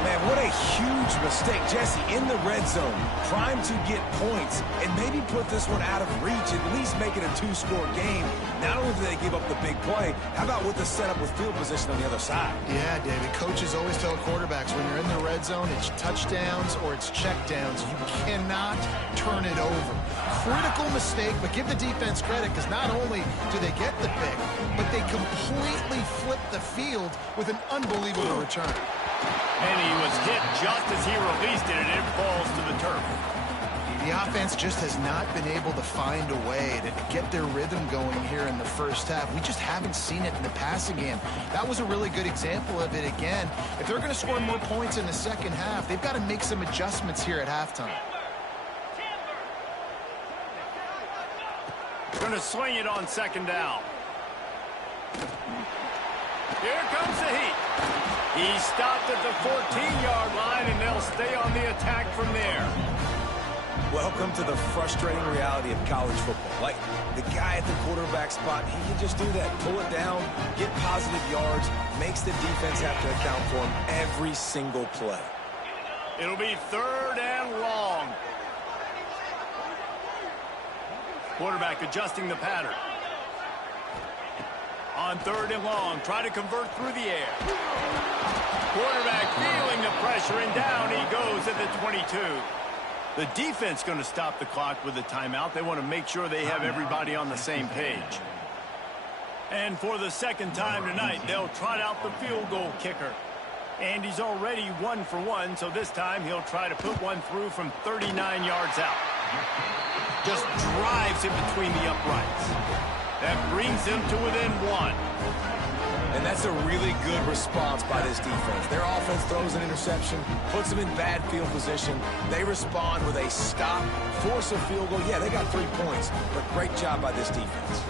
Man, what a huge mistake. Jesse, in the red zone, primed to get points, and maybe put this one out of reach, at least make it a 2-score game. Not only do they give up the big play, how about with the setup with field position on the other side? Yeah, David. Coaches always tell quarterbacks when you're in the red zone, it's touchdowns or it's checkdowns. You cannot turn it over. Critical mistake, but give the defense credit because not only do they get the pick, but they completely flip the field with an unbelievable return. And he was hit just as he released it, and it falls to the turf. The offense just has not been able to find a way to get their rhythm going here in the first half. We just haven't seen it in the passing game. That was a really good example of it again. If they're going to score more points in the second half, they've got to make some adjustments here at halftime. Going to swing it on second down. Here comes the heat. He stopped at the 14-yard line, and they'll stay on the attack from there. Welcome to the frustrating reality of college football. Like, the guy at the quarterback spot, he can just do that. Pull it down, get positive yards, makes the defense have to account for him every single play. It'll be third and long. Quarterback adjusting the pattern. On third and long, try to convert through the air. Quarterback feeling the pressure, and down he goes at the 22. The defense going to stop the clock with a timeout. They want to make sure they have everybody on the same page. And for the second time tonight, they'll trot out the field goal kicker. And he's already 1 for 1, so this time he'll try to put one through from 39 yards out. Just drives it between the uprights. That brings them to within one. And that's a really good response by this defense. Their offense throws an interception, puts them in bad field position. They respond with a stop, force a field goal. Yeah, they got 3 points, but great job by this defense.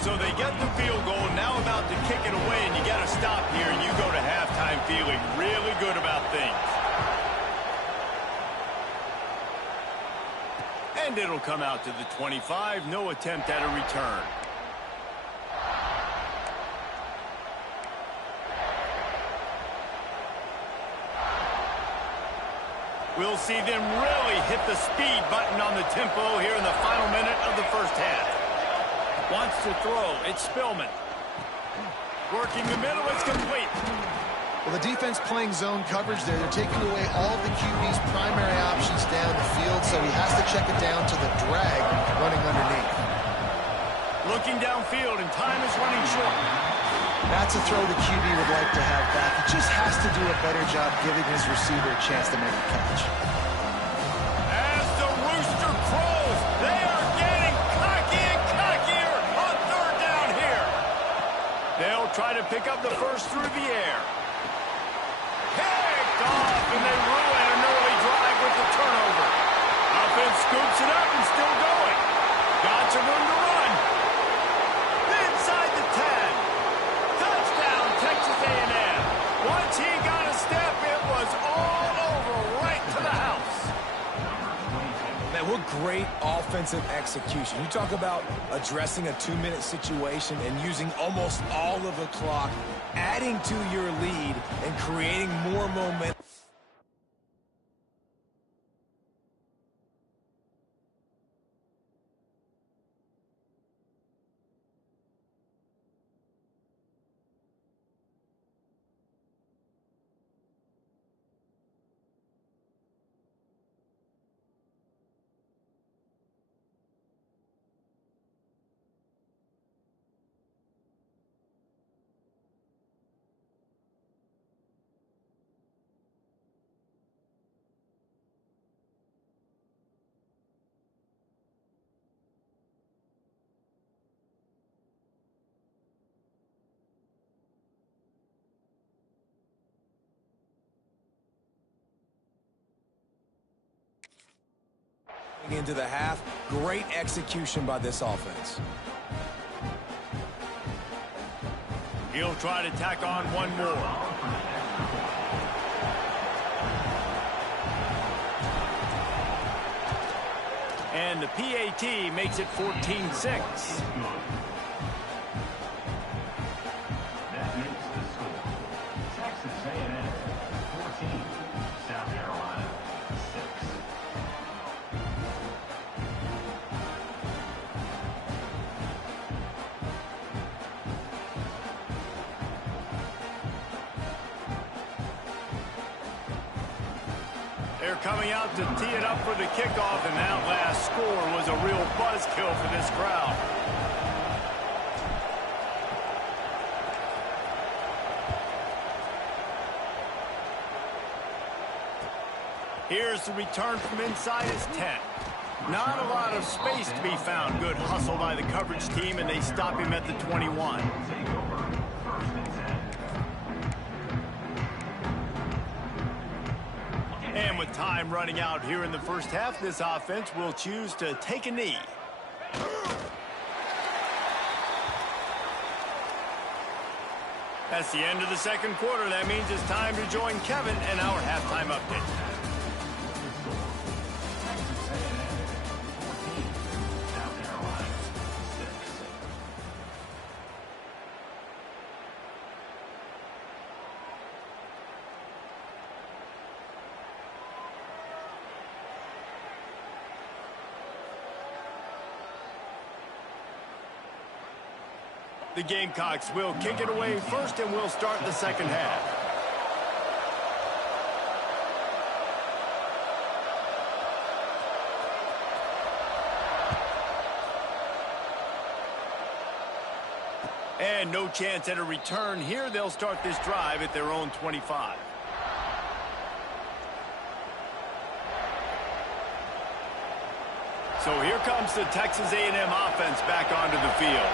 So they get the field goal, now about to kick it away, and you got to stop here, and you go to halftime feeling really good about things. And it'll come out to the 25, no attempt at a return. We'll see them really hit the speed button on the tempo here in the final minute of the first half. Wants to throw. It's Spillman. Working the middle. It's complete. Well, the defense playing zone coverage there. They're taking away all of the QB's primary options down the field, so he has to check it down to the drag running underneath. Looking downfield, and time is running short. That's a throw the QB would like to have back. He just has to do a better job giving his receiver a chance to make a catch. As the rooster crows, they are getting cocky and cockier on third down here. They'll try to pick up the first through the air. Picked off, and they ruin an early drive with the turnover. Offense scoops it up and still going. Got some room to run. Inside the 10. Touchdown, Texas A&M. Once he got a step, it was all over right to the house. Man, what great offensive execution. You talk about addressing a 2-minute situation and using almost all of the clock, adding to your lead and creating more momentum. Into the half. Great execution by this offense. He'll try to tack on one more. And the PAT makes it 14-6. That makes the score. Texas A&M 14, South Carolina 6. They're coming out to tee it up for the kickoff, and that last score was a real buzzkill for this crowd. Here's the return from inside his 10. Not a lot of space to be found. Good hustle by the coverage team, and they stop him at the 21. And with time running out here in the first half, this offense will choose to take a knee. That's the end of the second quarter. That means it's time to join Kevin in our halftime update. South Carolina 6. The Gamecocks will kick it away first, and we'll start the second half. And no chance at a return here. They'll start this drive at their own 25. So here comes the Texas A&M offense back onto the field.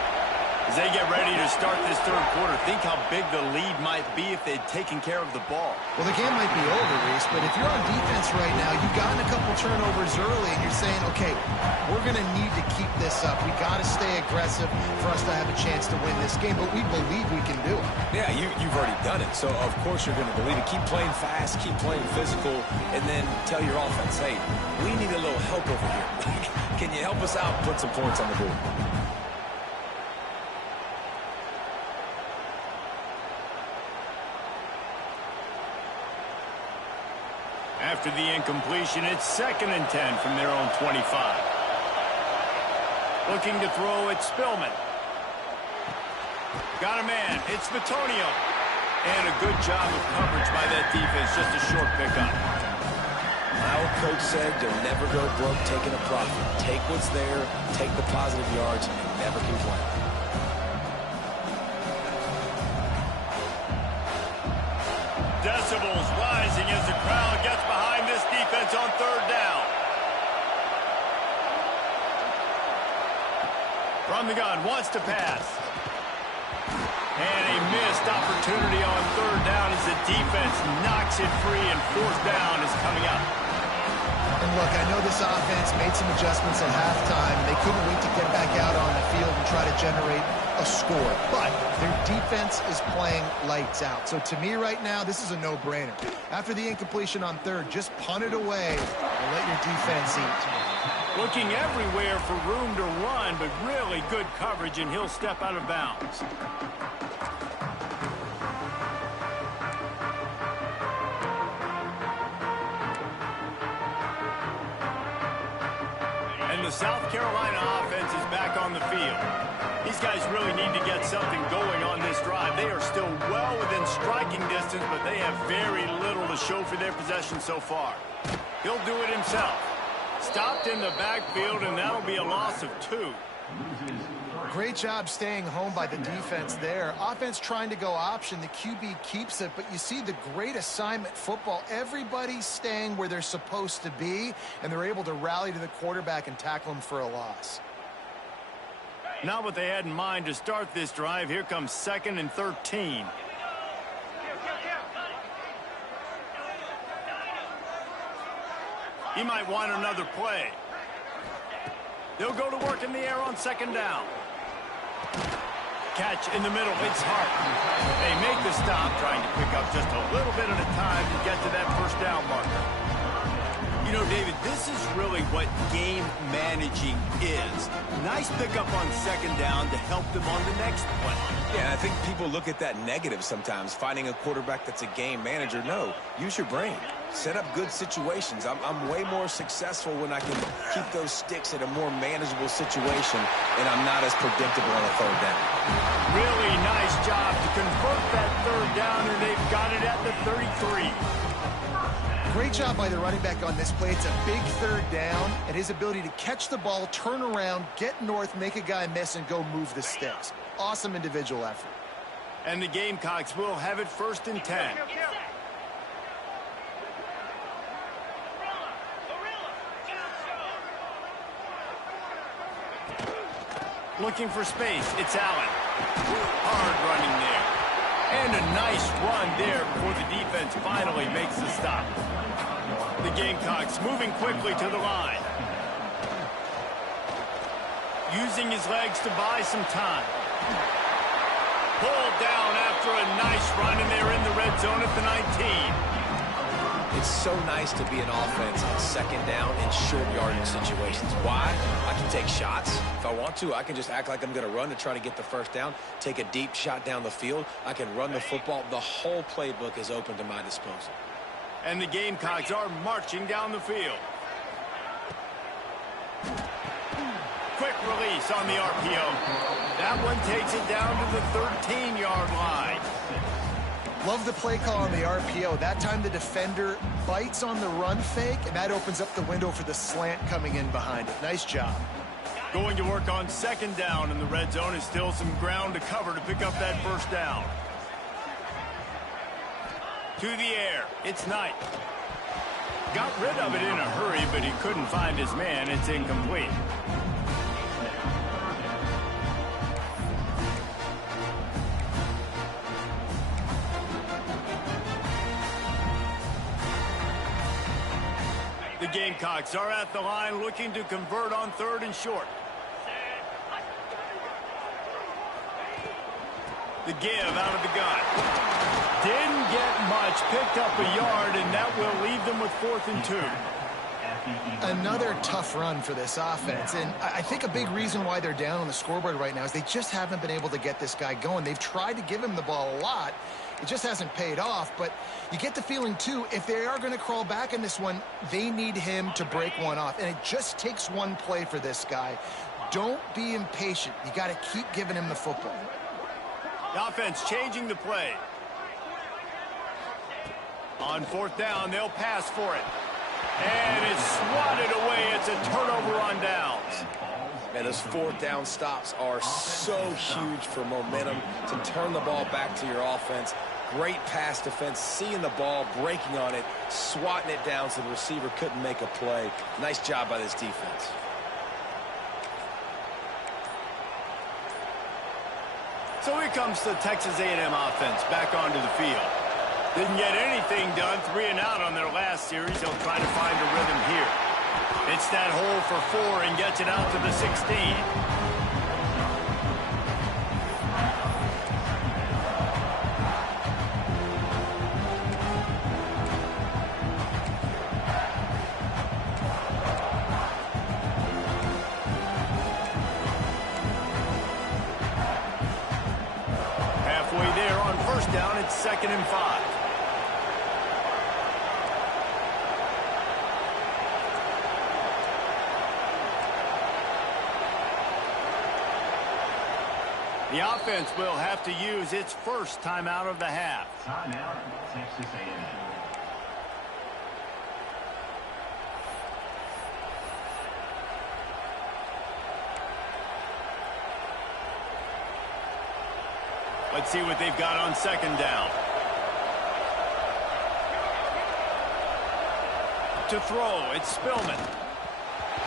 As they get ready to start this third quarter, think how big the lead might be if they'd taken care of the ball. Well, the game might be over, Reese, but if you're on defense right now, you've gotten a couple turnovers early, and you're saying, okay, we're going to need to keep this up. We got to stay aggressive for us to have a chance to win this game, but we believe we can do it. Yeah, you've already done it, so of course you're going to believe it. Keep playing fast, keep playing physical, and then tell your offense, hey, we need a little help over here. Can you help us out and put some points on the board? After the incompletion, it's 2nd and 10 from their own 25. Looking to throw, it's Spillman. Got a man. It's Bitonio. And a good job of coverage by that defense. Just a short pickup. My old coach said you'll never go broke taking a profit. Take what's there, take the positive yards, and never complain. Decibels rising as the crowd gets behind this defense on 3rd down. From the gun, wants to pass. And a missed opportunity on 3rd down as the defense knocks it free, and 4th down is coming up. And look, I know this offense made some adjustments at halftime. They couldn't wait to get back out on the field and try to generate a score. But their defense is playing lights out. So to me right now, this is a no-brainer. After the incompletion on 3rd, just punt it away and let your defense eat. Looking everywhere for room to run, but really good coverage, and he'll step out of bounds. And the South Carolina offense is back on the field. These guys really need to get something going on this drive. They are still well within striking distance, but they have very little to show for their possession so far. He'll do it himself. Stopped in the backfield, and that'll be a loss of 2. Great job staying home by the defense there. Offense trying to go option. The QB keeps it, but you see the great assignment football. Everybody's staying where they're supposed to be, and they're able to rally to the quarterback and tackle him for a loss. Not what they had in mind to start this drive. Here comes 2nd and 13. He might want another play. They'll go to work in the air on 2nd down. Catch in the middle. It's Hart. They make the stop, trying to pick up just a little bit at a time to get to that 1st down marker. You know, David, this is really what game managing is. Nice pickup on 2nd down to help them on the next play. Yeah, I think people look at that negative sometimes, finding a quarterback that's a game manager. No, use your brain. Set up good situations. I'm way more successful when I can keep those sticks at a more manageable situation, and I'm not as predictable on a 3rd down. Really nice job to convert that 3rd down, and they've got it at the 33. Great job by the running back on this play. It's a big 3rd down, and his ability to catch the ball, turn around, get north, make a guy miss, and go move the sticks. Awesome individual effort. And the Gamecocks will have it 1st and 10. Looking for space. It's Allen. Hard running there. And a nice run there before the defense finally makes the stop. The Gamecocks moving quickly to the line. Using his legs to buy some time. Pulled down after a nice run, and they're in the red zone at the 19. It's so nice to be an offense on 2nd down in short yardage situations. Why? I can take shots. If I want to, I can just act like I'm going to run to try to get the 1st down, take a deep shot down the field. I can run the football. The whole playbook is open to my disposal. And the Gamecocks are marching down the field. Quick release on the RPO. That one takes it down to the 13-yard line. Love the play call on the RPO. That time the defender bites on the run fake, and that opens up the window for the slant coming in behind it. Nice job. Going to work on 2nd down, and the red zone is still some ground to cover to pick up that 1st down. To the air. It's Knight. Got rid of it in a hurry, but he couldn't find his man. It's incomplete. The Gamecocks are at the line looking to convert on 3rd and short. The give out of the gun. Didn't get much, picked up a yard, and that will leave them with 4th and 2. Another tough run for this offense, and I think a big reason why they're down on the scoreboard right now is they just haven't been able to get this guy going. They've tried to give him the ball a lot. It just hasn't paid off, but you get the feeling, too, if they are going to crawl back in this one, they need him to break one off, and it just takes one play for this guy. Don't be impatient. You got to keep giving him the football. The offense changing the play. On 4th down, they'll pass for it. And it's swatted away. It's a turnover on downs. Man, those 4th down stops are so huge for momentum to turn the ball back to your offense. Great pass defense, seeing the ball, breaking on it, swatting it down so the receiver couldn't make a play. Nice job by this defense. So here comes the Texas A&M offense back onto the field. Didn't get anything done, 3 and out on their last series. They'll try to find a rhythm here. It's that hole for 4 and gets it out to the 16. Halfway there on 1st down, it's 2nd and 5. The offense will have to use its first timeout of the half. Timeout, Texas A&M. Let's see what they've got on 2nd down. To throw, it's Spillman.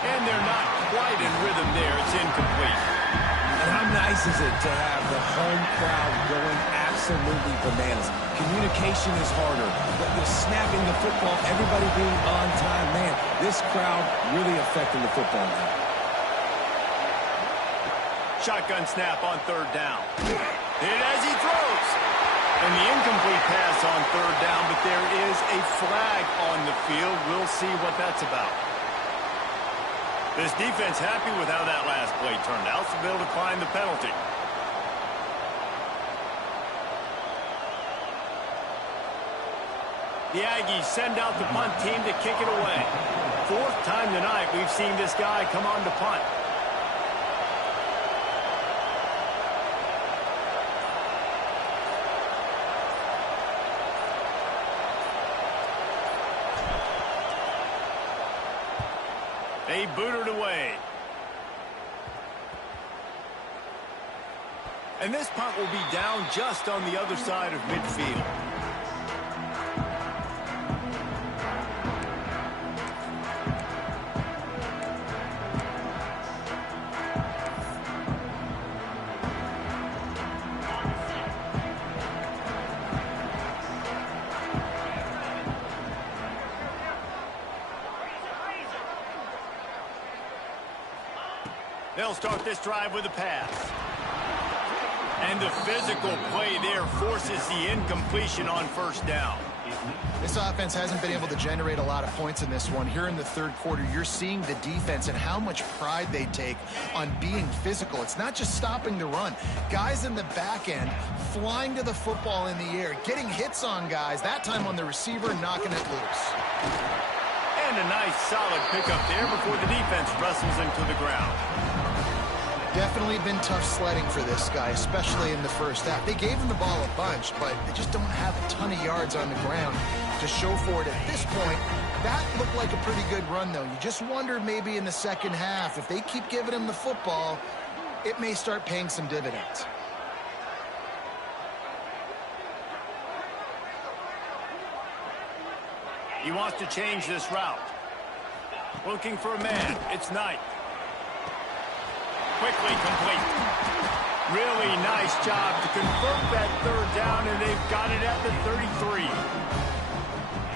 And they're not quite in rhythm there. It's incomplete. And how nice is it to have the home crowd going absolutely bananas? Communication is harder. The snapping the football, everybody being on time. Man, this crowd really affecting the football now. Shotgun snap on 3rd down. Hit as he throws. And the incomplete pass on 3rd down, but there is a flag on the field. We'll see what that's about. This defense happy with how that last play turned out, so they'll decline the penalty. The Aggies send out the punt team to kick it away. 4th time tonight we've seen this guy come on to punt. They booted away. And this punt will be down just on the other side of midfield. They'll start this drive with a pass. And the physical play there forces the incompletion on 1st down. This offense hasn't been able to generate a lot of points in this one. Here in the 3rd quarter, you're seeing the defense and how much pride they take on being physical. It's not just stopping the run. Guys in the back end flying to the football in the air, getting hits on guys, that time on the receiver, knocking it loose. And a nice solid pickup there before the defense wrestles him to the ground. Definitely been tough sledding for this guy, especially in the 1st half. They gave him the ball a bunch, but they just don't have a ton of yards on the ground to show for it at this point. That looked like a pretty good run, though. You just wondered maybe in the 2nd half, if they keep giving him the football, it may start paying some dividends. He wants to change this route. Looking for a man. It's Knight. Quickly complete. Really nice job to convert that third down, and they've got it at the 33.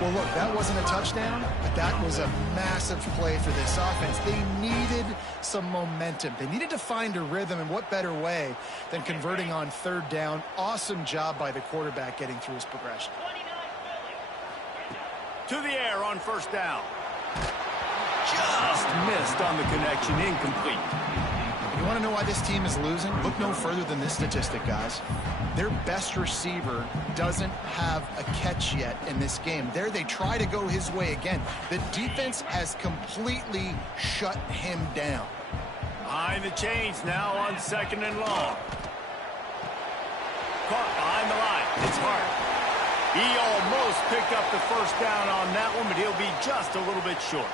Well, look, that wasn't a touchdown, but that was a massive play for this offense. They needed some momentum. They needed to find a rhythm, and what better way than converting on third down. Awesome job by the quarterback getting through his progression. To the air on first down. Just missed on the connection, incomplete. You want to know why this team is losing? Look no further than this statistic, guys. Their best receiver doesn't have a catch yet in this game. There they try to go his way again. The defense has completely shut him down. Behind the chains now on second and long. Caught behind the line. It's Hart. He almost picked up the first down on that one, but he'll be just a little bit short.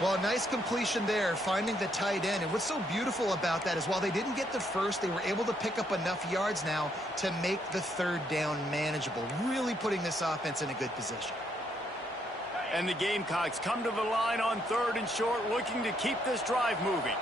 Well, a nice completion there, finding the tight end. And what's so beautiful about that is while they didn't get the first, they were able to pick up enough yards now to make the third down manageable, really putting this offense in a good position. And the Gamecocks come to the line on third and short, looking to keep this drive moving.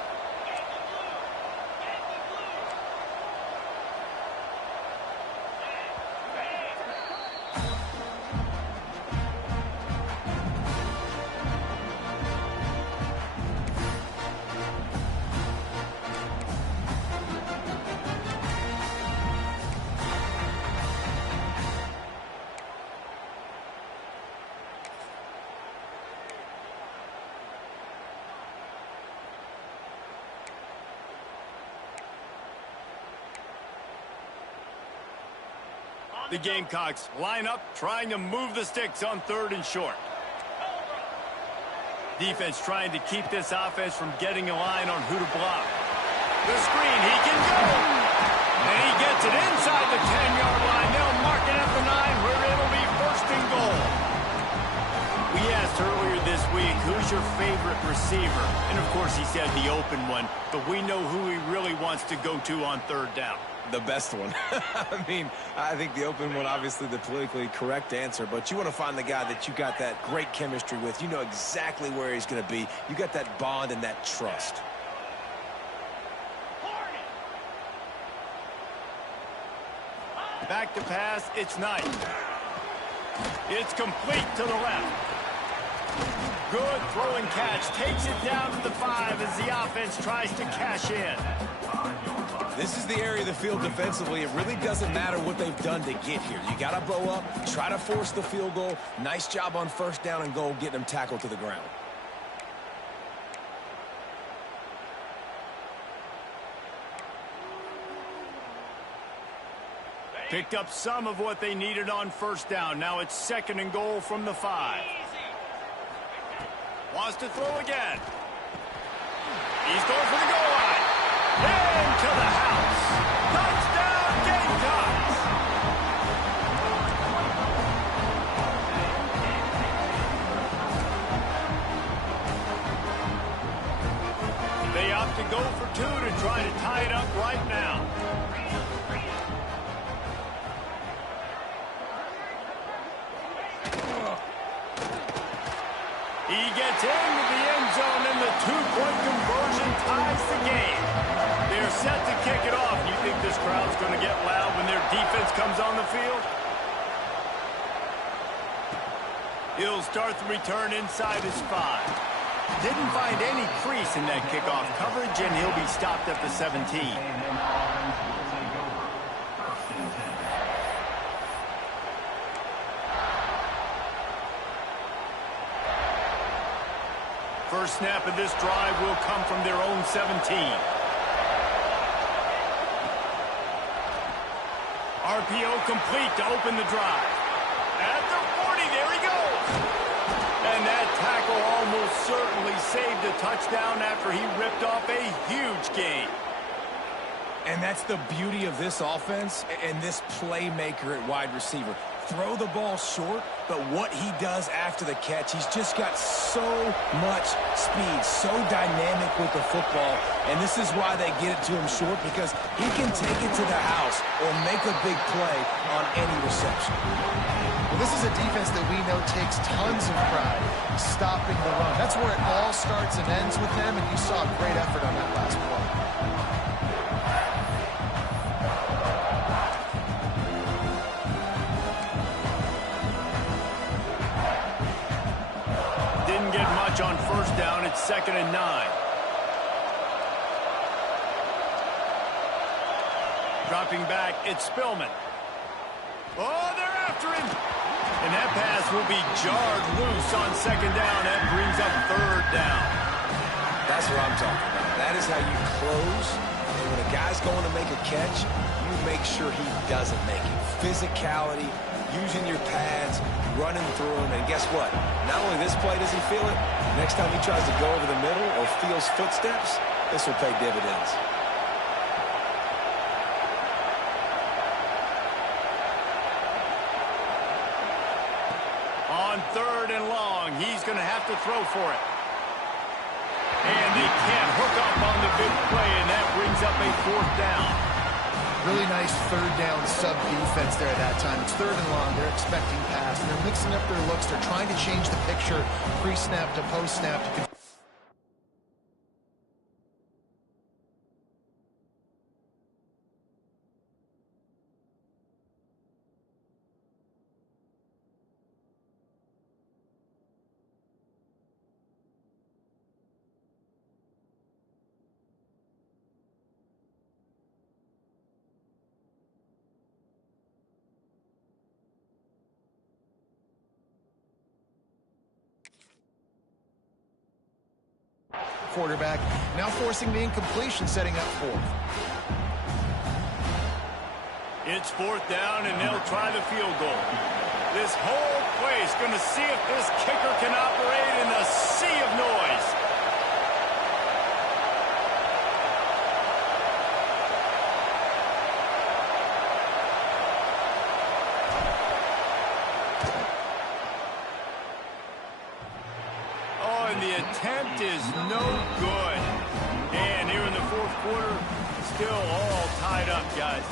The Gamecocks line up, trying to move the sticks on third and short. Defense trying to keep this offense from getting a line on who to block. The screen, he can go! And he gets it inside the 10-yard line. They'll mark it at the 9, where it'll be first and goal. We asked earlier this week, who's your favorite receiver? And of course he said the open one, but we know who he really wants to go to on third down. The best one. I mean, I think the open one, obviously the politically correct answer, but you want to find the guy that you got that great chemistry with. You know exactly where he's going to be. You got that bond and that trust. Back to pass, it's Knight. It's complete to the left. Good throw and catch. Takes it down to the 5 as the offense tries to cash in. This is the area of the field defensively. It really doesn't matter what they've done to get here. You got to bow up, try to force the field goal. Nice job on first down and goal, getting them tackled to the ground. Picked up some of what they needed on first down. Now it's second and goal from the 5. Wants to throw again. He's going for the goal line. Into the house. Touchdown, Gamecocks. They opt to go for 2 to try to tie it up right now. He gets into the end zone, and the 2-point conversion ties the game. They're set to kick it off. You think this crowd's going to get loud when their defense comes on the field? He'll start the return inside his 5. Didn't find any crease in that kickoff coverage, and he'll be stopped at the 17. First snap of this drive will come from their own 17. RPO complete to open the drive. At the 40, there he goes. And that tackle almost certainly saved a touchdown after he ripped off a huge gain. And that's the beauty of this offense and this playmaker at wide receiver. Throw the ball short, but what he does after the catch, he's just got so much speed, so dynamic with the football, and this is why they get it to him short, because he can take it to the house or make a big play on any reception. Well, this is a defense that we know takes tons of pride stopping the run. That's where it all starts and ends with them, and you saw a great effort on that last play. Didn't get much on first down. It's 2nd and 9. Dropping back, it's Spillman. Oh, they're after him. And that pass will be jarred loose on 2nd down. That brings up 3rd down. That's what I'm talking about. That is how you close. And when a guy's going to make a catch, you make sure he doesn't make it. Physicality, using your pads, running through him. And guess what? Not only this play does he feel it, next time he tries to go over the middle or feels footsteps, this will pay dividends. On 3rd and long, he's going to have to throw for it. And they can't hook up on the big play, and that brings up a 4th down. Really nice 3rd down sub-defense there at that time. It's 3rd and long. They're expecting pass. They're mixing up their looks. They're trying to change the picture pre-snap to post-snap to quarterback, now forcing the incompletion, setting up 4th. It's 4th down, and they'll try the field goal. This whole play is going to see if this kicker can operate in a sea of noise. Oh, and the attempt is no good. And here in the 4th quarter, still all tied up, guys.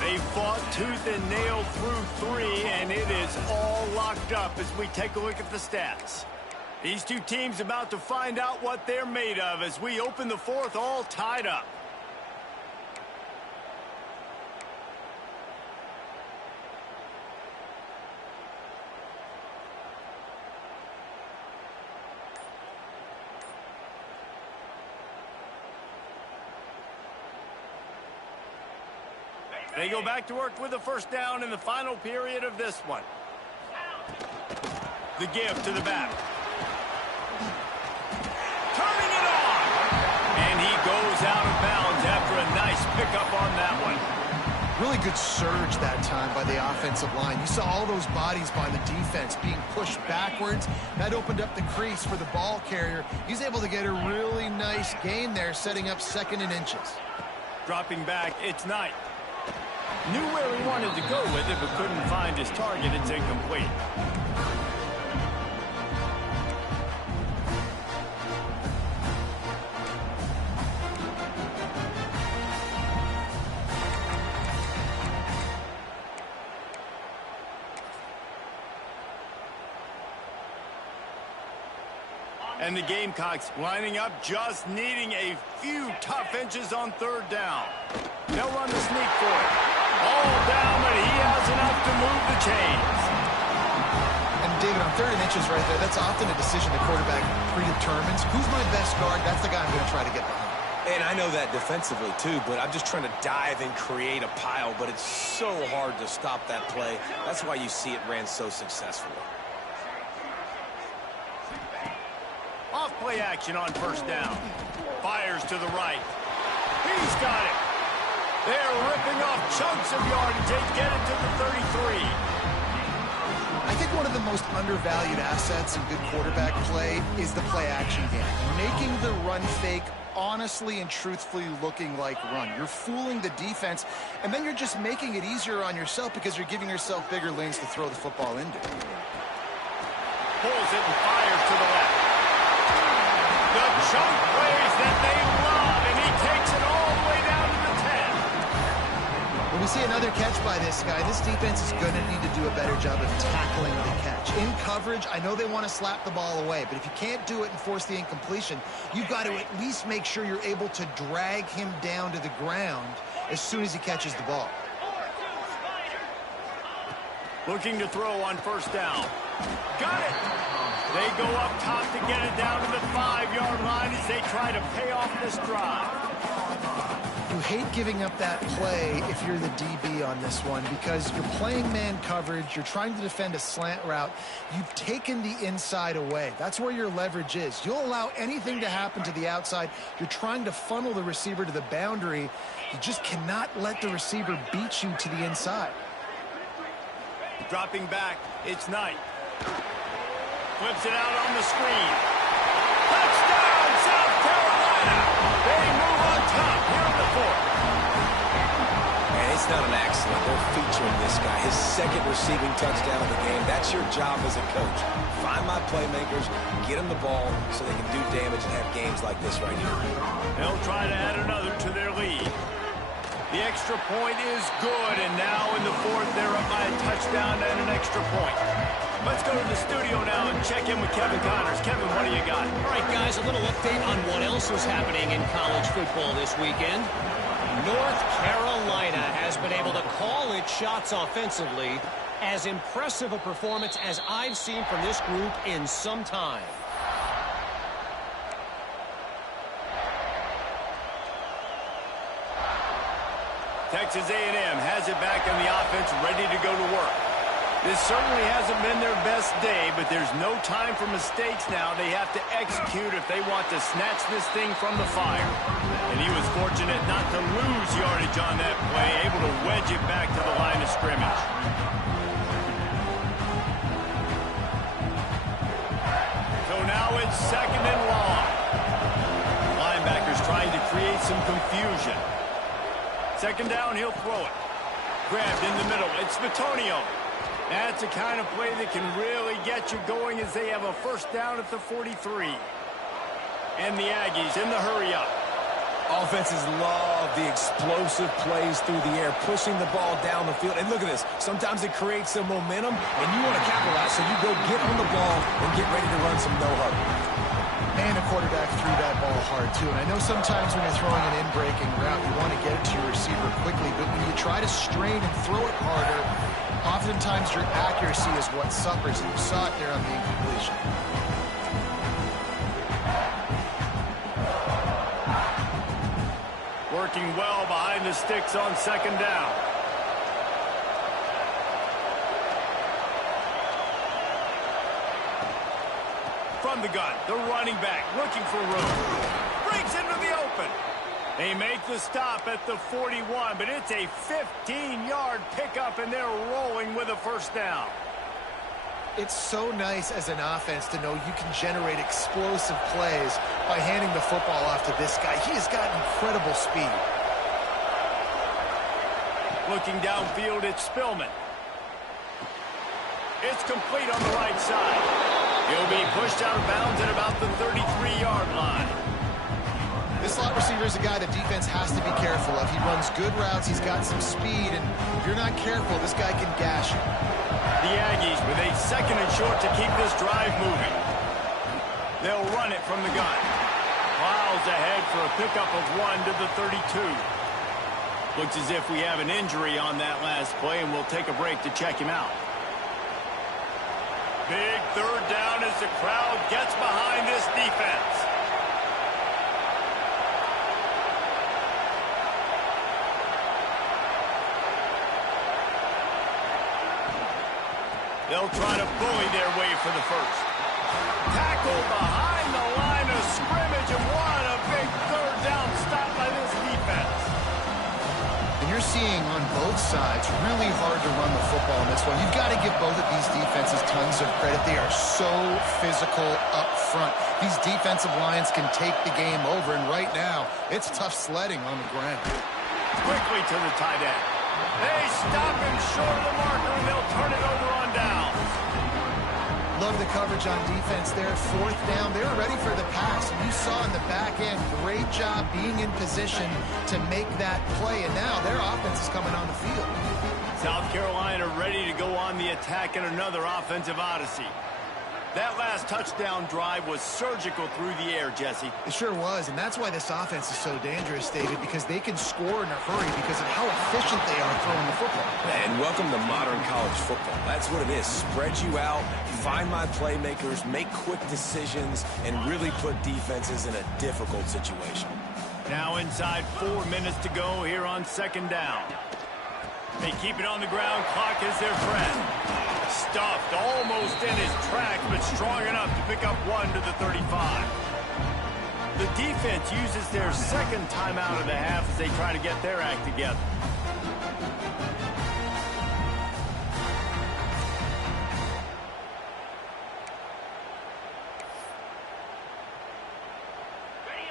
They fought tooth and nail through 3, and it is all locked up as we take a look at the stats. These two teams about to find out what they're made of as we open the 4th all tied up. They go back to work with a 1st down in the final period of this one. The give to the back. Turning it on! And he goes out of bounds after a nice pickup on that one. Really good surge that time by the offensive line. You saw all those bodies by the defense being pushed backwards. That opened up the crease for the ball carrier. He's able to get a really nice gain there, setting up 2nd and inches. Dropping back, it's Knight. Knew where he wanted to go with it, but couldn't find his target. It's incomplete. And the Gamecocks lining up, just needing a few tough inches on 3rd down. They'll run the sneak for it. All down, but he has enough to move the chains. And David, on 3rd and inches right there, that's often a decision the quarterback predetermines. Who's my best guard? That's the guy I'm going to try to get behind. And I know that defensively, too, but I'm just trying to dive and create a pile, but it's so hard to stop that play. That's why you see it ran so successfully. Off play action on 1st down. Fires to the right. He's got it. They're ripping off chunks of yardage. They get it to the 33. I think one of the most undervalued assets in good quarterback play is the play action game. Making the run fake honestly and truthfully looking like run. You're fooling the defense, and then you're just making it easier on yourself because you're giving yourself bigger lanes to throw the football into. Pulls it and fires to the left. The chunk plays that they love, and he takes it all the way down to the 10. When We see another catch by this guy. This defense is going to need to do a better job of tackling the catch. In coverage, I know they want to slap the ball away, but if you can't do it and force the incompletion, you've got to at least make sure you're able to drag him down to the ground as soon as he catches the ball. Looking to throw on first down. Got it! They go up top to get it down to the 5-yard line as they try to pay off this drive. You hate giving up that play if you're the DB on this one because you're playing man coverage, you're trying to defend a slant route, you've taken the inside away. That's where your leverage is. You'll allow anything to happen to the outside. You're trying to funnel the receiver to the boundary. You just cannot let the receiver beat you to the inside. Dropping back, it's Knight. Flips it out on the screen. Touchdown, South Carolina! They move on top here in the fourth. And it's not an accident. They're featuring this guy. His second receiving touchdown of the game. That's your job as a coach. Find my playmakers, get them the ball so they can do damage and have games like this right here. They'll try to add another to their lead. The extra point is good, and now in the fourth, they're up by a touchdown and an extra point. Let's go to the studio now and check in with Kevin Connors. Kevin, what do you got? All right, guys, a little update on what else is happening in college football this weekend. North Carolina has been able to call its shots offensively. As impressive a performance as I've seen from this group in some time. Texas A&M has it back on the offense, ready to go to work. This certainly hasn't been their best day, but there's no time for mistakes now. They have to execute if they want to snatch this thing from the fire. And he was fortunate not to lose yardage on that play, able to wedge it back to the line of scrimmage. So now it's second and long. Linebackers trying to create some confusion. Second down, he'll throw it. Grabbed in the middle. It's Bitonio. That's the kind of play that can really get you going as they have a first down at the 43. And the Aggies in the hurry-up. Offenses love the explosive plays through the air, pushing the ball down the field. And look at this. Sometimes it creates some momentum, and you want to capitalize. So you go get on the ball and get ready to run some no-huddle. And a quarterback threw that ball hard, too. And I know sometimes when you're throwing an in-breaking route, you want to get it to your receiver quickly. But when you try to strain and throw it harder, oftentimes your accuracy is what suffers. And you saw it there on the incompletion. Working well behind the sticks on second down. From the gun, the running back looking for room. Breaks into the open. They make the stop at the 41, but it's a 15-yard pickup, and they're rolling with a first down. It's so nice as an offense to know you can generate explosive plays by handing the football off to this guy. He has got incredible speed. Looking downfield, it's Spillman. It's complete on the right side. He'll be pushed out of bounds at about the 33-yard line. This slot receiver is a guy the defense has to be careful of. He runs good routes. He's got some speed, and if you're not careful, this guy can gash you. The Aggies with a second and short to keep this drive moving. They'll run it from the gun. Miles ahead for a pickup of 1 to the 32. Looks as if we have an injury on that last play, and we'll take a break to check him out. Big third down as the crowd gets behind this defense. They'll try to bully their way for the first. Tackle behind the line of scrimmage, and what a big third down stop by this defense. And you're seeing on both sides really hard to run the football in this one. You've got to give both of these defenses tons of credit. They are so physical up front. These defensive lines can take the game over, and right now, it's tough sledding on the ground. Quickly to the tight end. They stop him short of the marker, and they'll turn it over on down. love the coverage on defense there. Fourth down, they were ready for the pass. And you saw in the back end, great job being in position to make that play. And now their offense is coming on the field. South Carolina ready to go on the attack in another offensive odyssey. That last touchdown drive was surgical through the air, Jesse. It sure was, and that's why this offense is so dangerous, David, because they can score in a hurry because of how efficient they are throwing the football. And welcome to modern college football. That's what it is. Spread you out, find my playmakers, make quick decisions, and really put defenses in a difficult situation. Now inside 4 minutes to go here on second down. They keep it on the ground. Clock is their friend. Stuffed almost in his tracks, but strong enough to pick up 1 to the 35. The defense uses their second timeout of the half as they try to get their act together.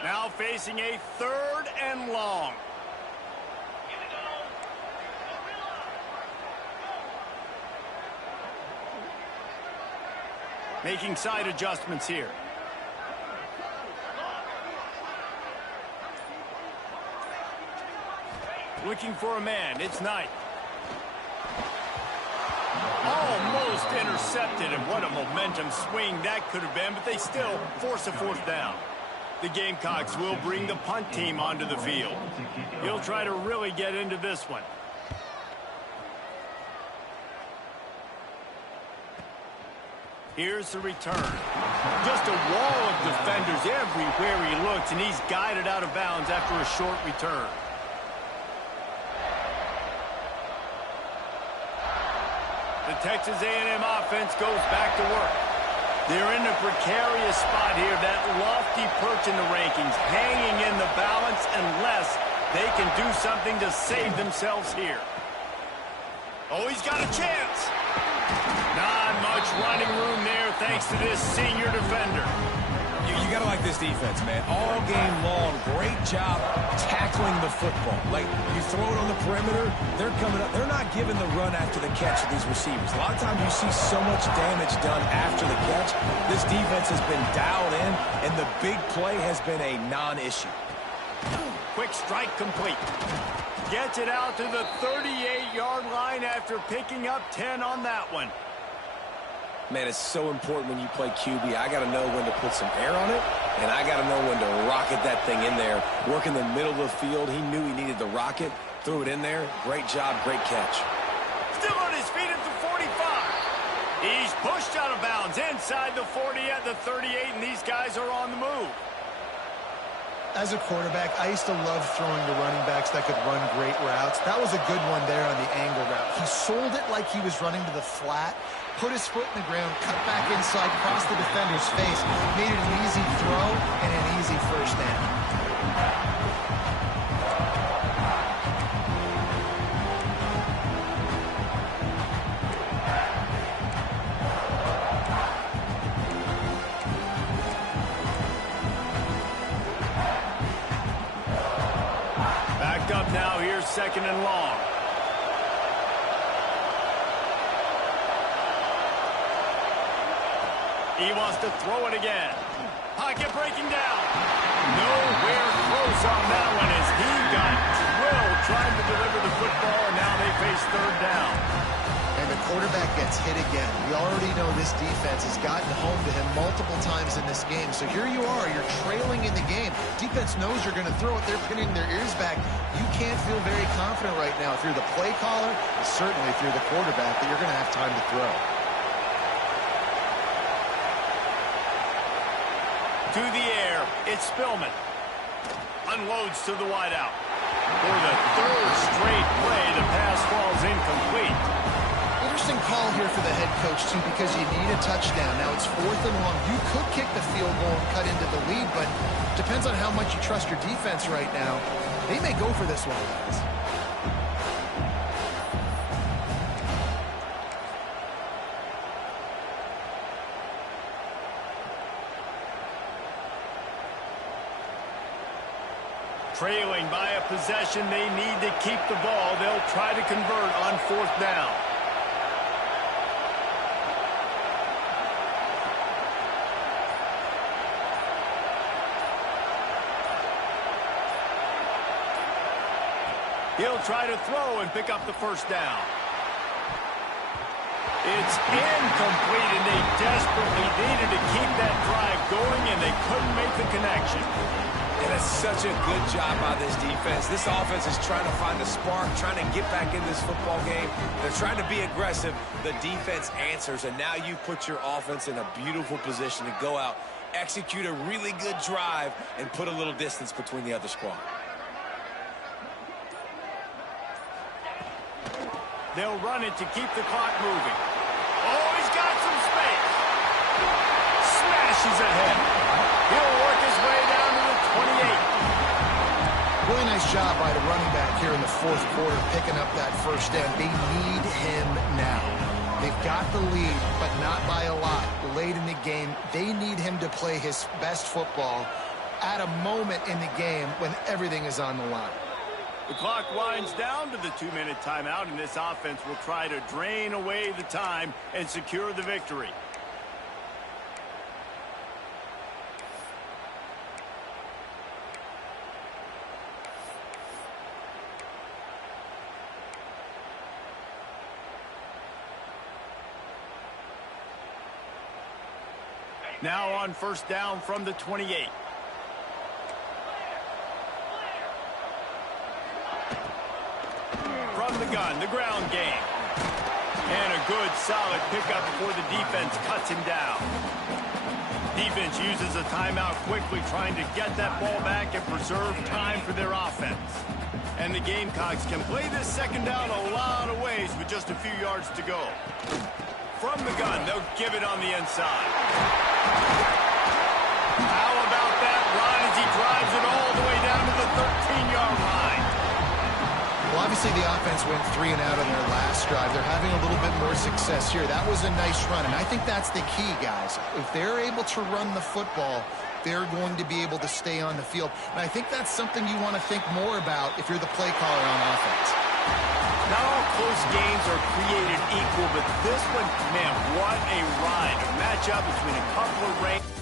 Now facing a 3rd and long. Making side adjustments here. Looking for a man. It's Knight. Almost intercepted, and what a momentum swing that could have been, but they still force a 4th down. The Gamecocks will bring the punt team onto the field. He'll try to really get into this one. Here's the return. Just a wall of defenders everywhere he looks, and he's guided out of bounds after a short return. The Texas A&M offense goes back to work. They're in a precarious spot here, that lofty perch in the rankings, hanging in the balance unless they can do something to save themselves here. Oh, he's got a chance. Not much running room there thanks to this senior defender. You got to like this defense, man. All game long, great job tackling the football. Like, you throw it on the perimeter, they're coming up. They're not giving the run after the catch to these receivers. A lot of times you see so much damage done after the catch. This defense has been dialed in, and the big play has been a non-issue. Quick strike complete. Gets it out to the 38-yard line after picking up 10 on that one. Man, it's so important when you play QB. I got to know when to put some air on it, and I got to know when to rocket that thing in there. Work in the middle of the field. He knew he needed the rocket. Threw it in there. Great job, great catch. Still on his feet at the 45. He's pushed out of bounds inside the 40 at the 38, and these guys are on the move. As a quarterback, I used to love throwing to running backs that could run great routes. That was a good one there on the angle route. He sold it like he was running to the flat, put his foot in the ground, cut back inside, crossed the defender's face, made it an easy throw and an easy first down. Up now, here's 2nd and long. He wants to throw it again. Pocket breaking down. Nowhere close on that one as he got drilled trying to deliver the football, and now they face 3rd down. And the quarterback gets hit again. We already know this defense has gotten home to him multiple times in this game. So here you are, you're trailing in the game. Defense knows you're going to throw it. They're pinning their ears back. You can't feel very confident right now if you're the play caller, and certainly if you're the quarterback, that you're going to have time to throw. To the air, it's Spillman. Unloads to the wideout. For the 3rd straight play, the pass falls incomplete. Interesting call here for the head coach, too, because you need a touchdown. Now it's 4th and long. You could kick the field goal and cut into the lead, but depends on how much you trust your defense right now. They may go for this one, guys. Trailing by a possession, they need to keep the ball. They'll try to convert on 4th down. He'll try to throw and pick up the first down. It's incomplete, and they desperately needed to keep that drive going, and they couldn't make the connection. And it's such a good job by this defense. This offense is trying to find a spark, trying to get back in this football game. They're trying to be aggressive. The defense answers, and now you put your offense in a beautiful position to go out, execute a really good drive, and put a little distance between the other squad. They'll run it to keep the clock moving. Oh, he's got some space. Smashes ahead. He'll work his way down to the 28. Really nice job by the running back here in the fourth quarter, picking up that first down. They need him now. They've got the lead, but not by a lot. Late in the game, they need him to play his best football at a moment in the game when everything is on the line. The clock winds down to the 2-minute timeout, and this offense will try to drain away the time and secure the victory. Now on first down from the 28. From the gun, the ground game. And a good, solid pickup before the defense cuts him down. Defense uses a timeout quickly, trying to get that ball back and preserve time for their offense. And the Gamecocks can play this second down a lot of ways with just a few yards to go. From the gun, they'll give it on the inside. How about that run as he drives it all the way down to the 13-yard line? Well, obviously the offense went 3 and out on their last drive. They're having a little bit more success here. That was a nice run, and I think that's the key, guys. If they're able to run the football, they're going to be able to stay on the field. And I think that's something you want to think more about if you're the play caller on offense. Not all close games are created equal, but this one, man, what a ride. A matchup between a couple of ranked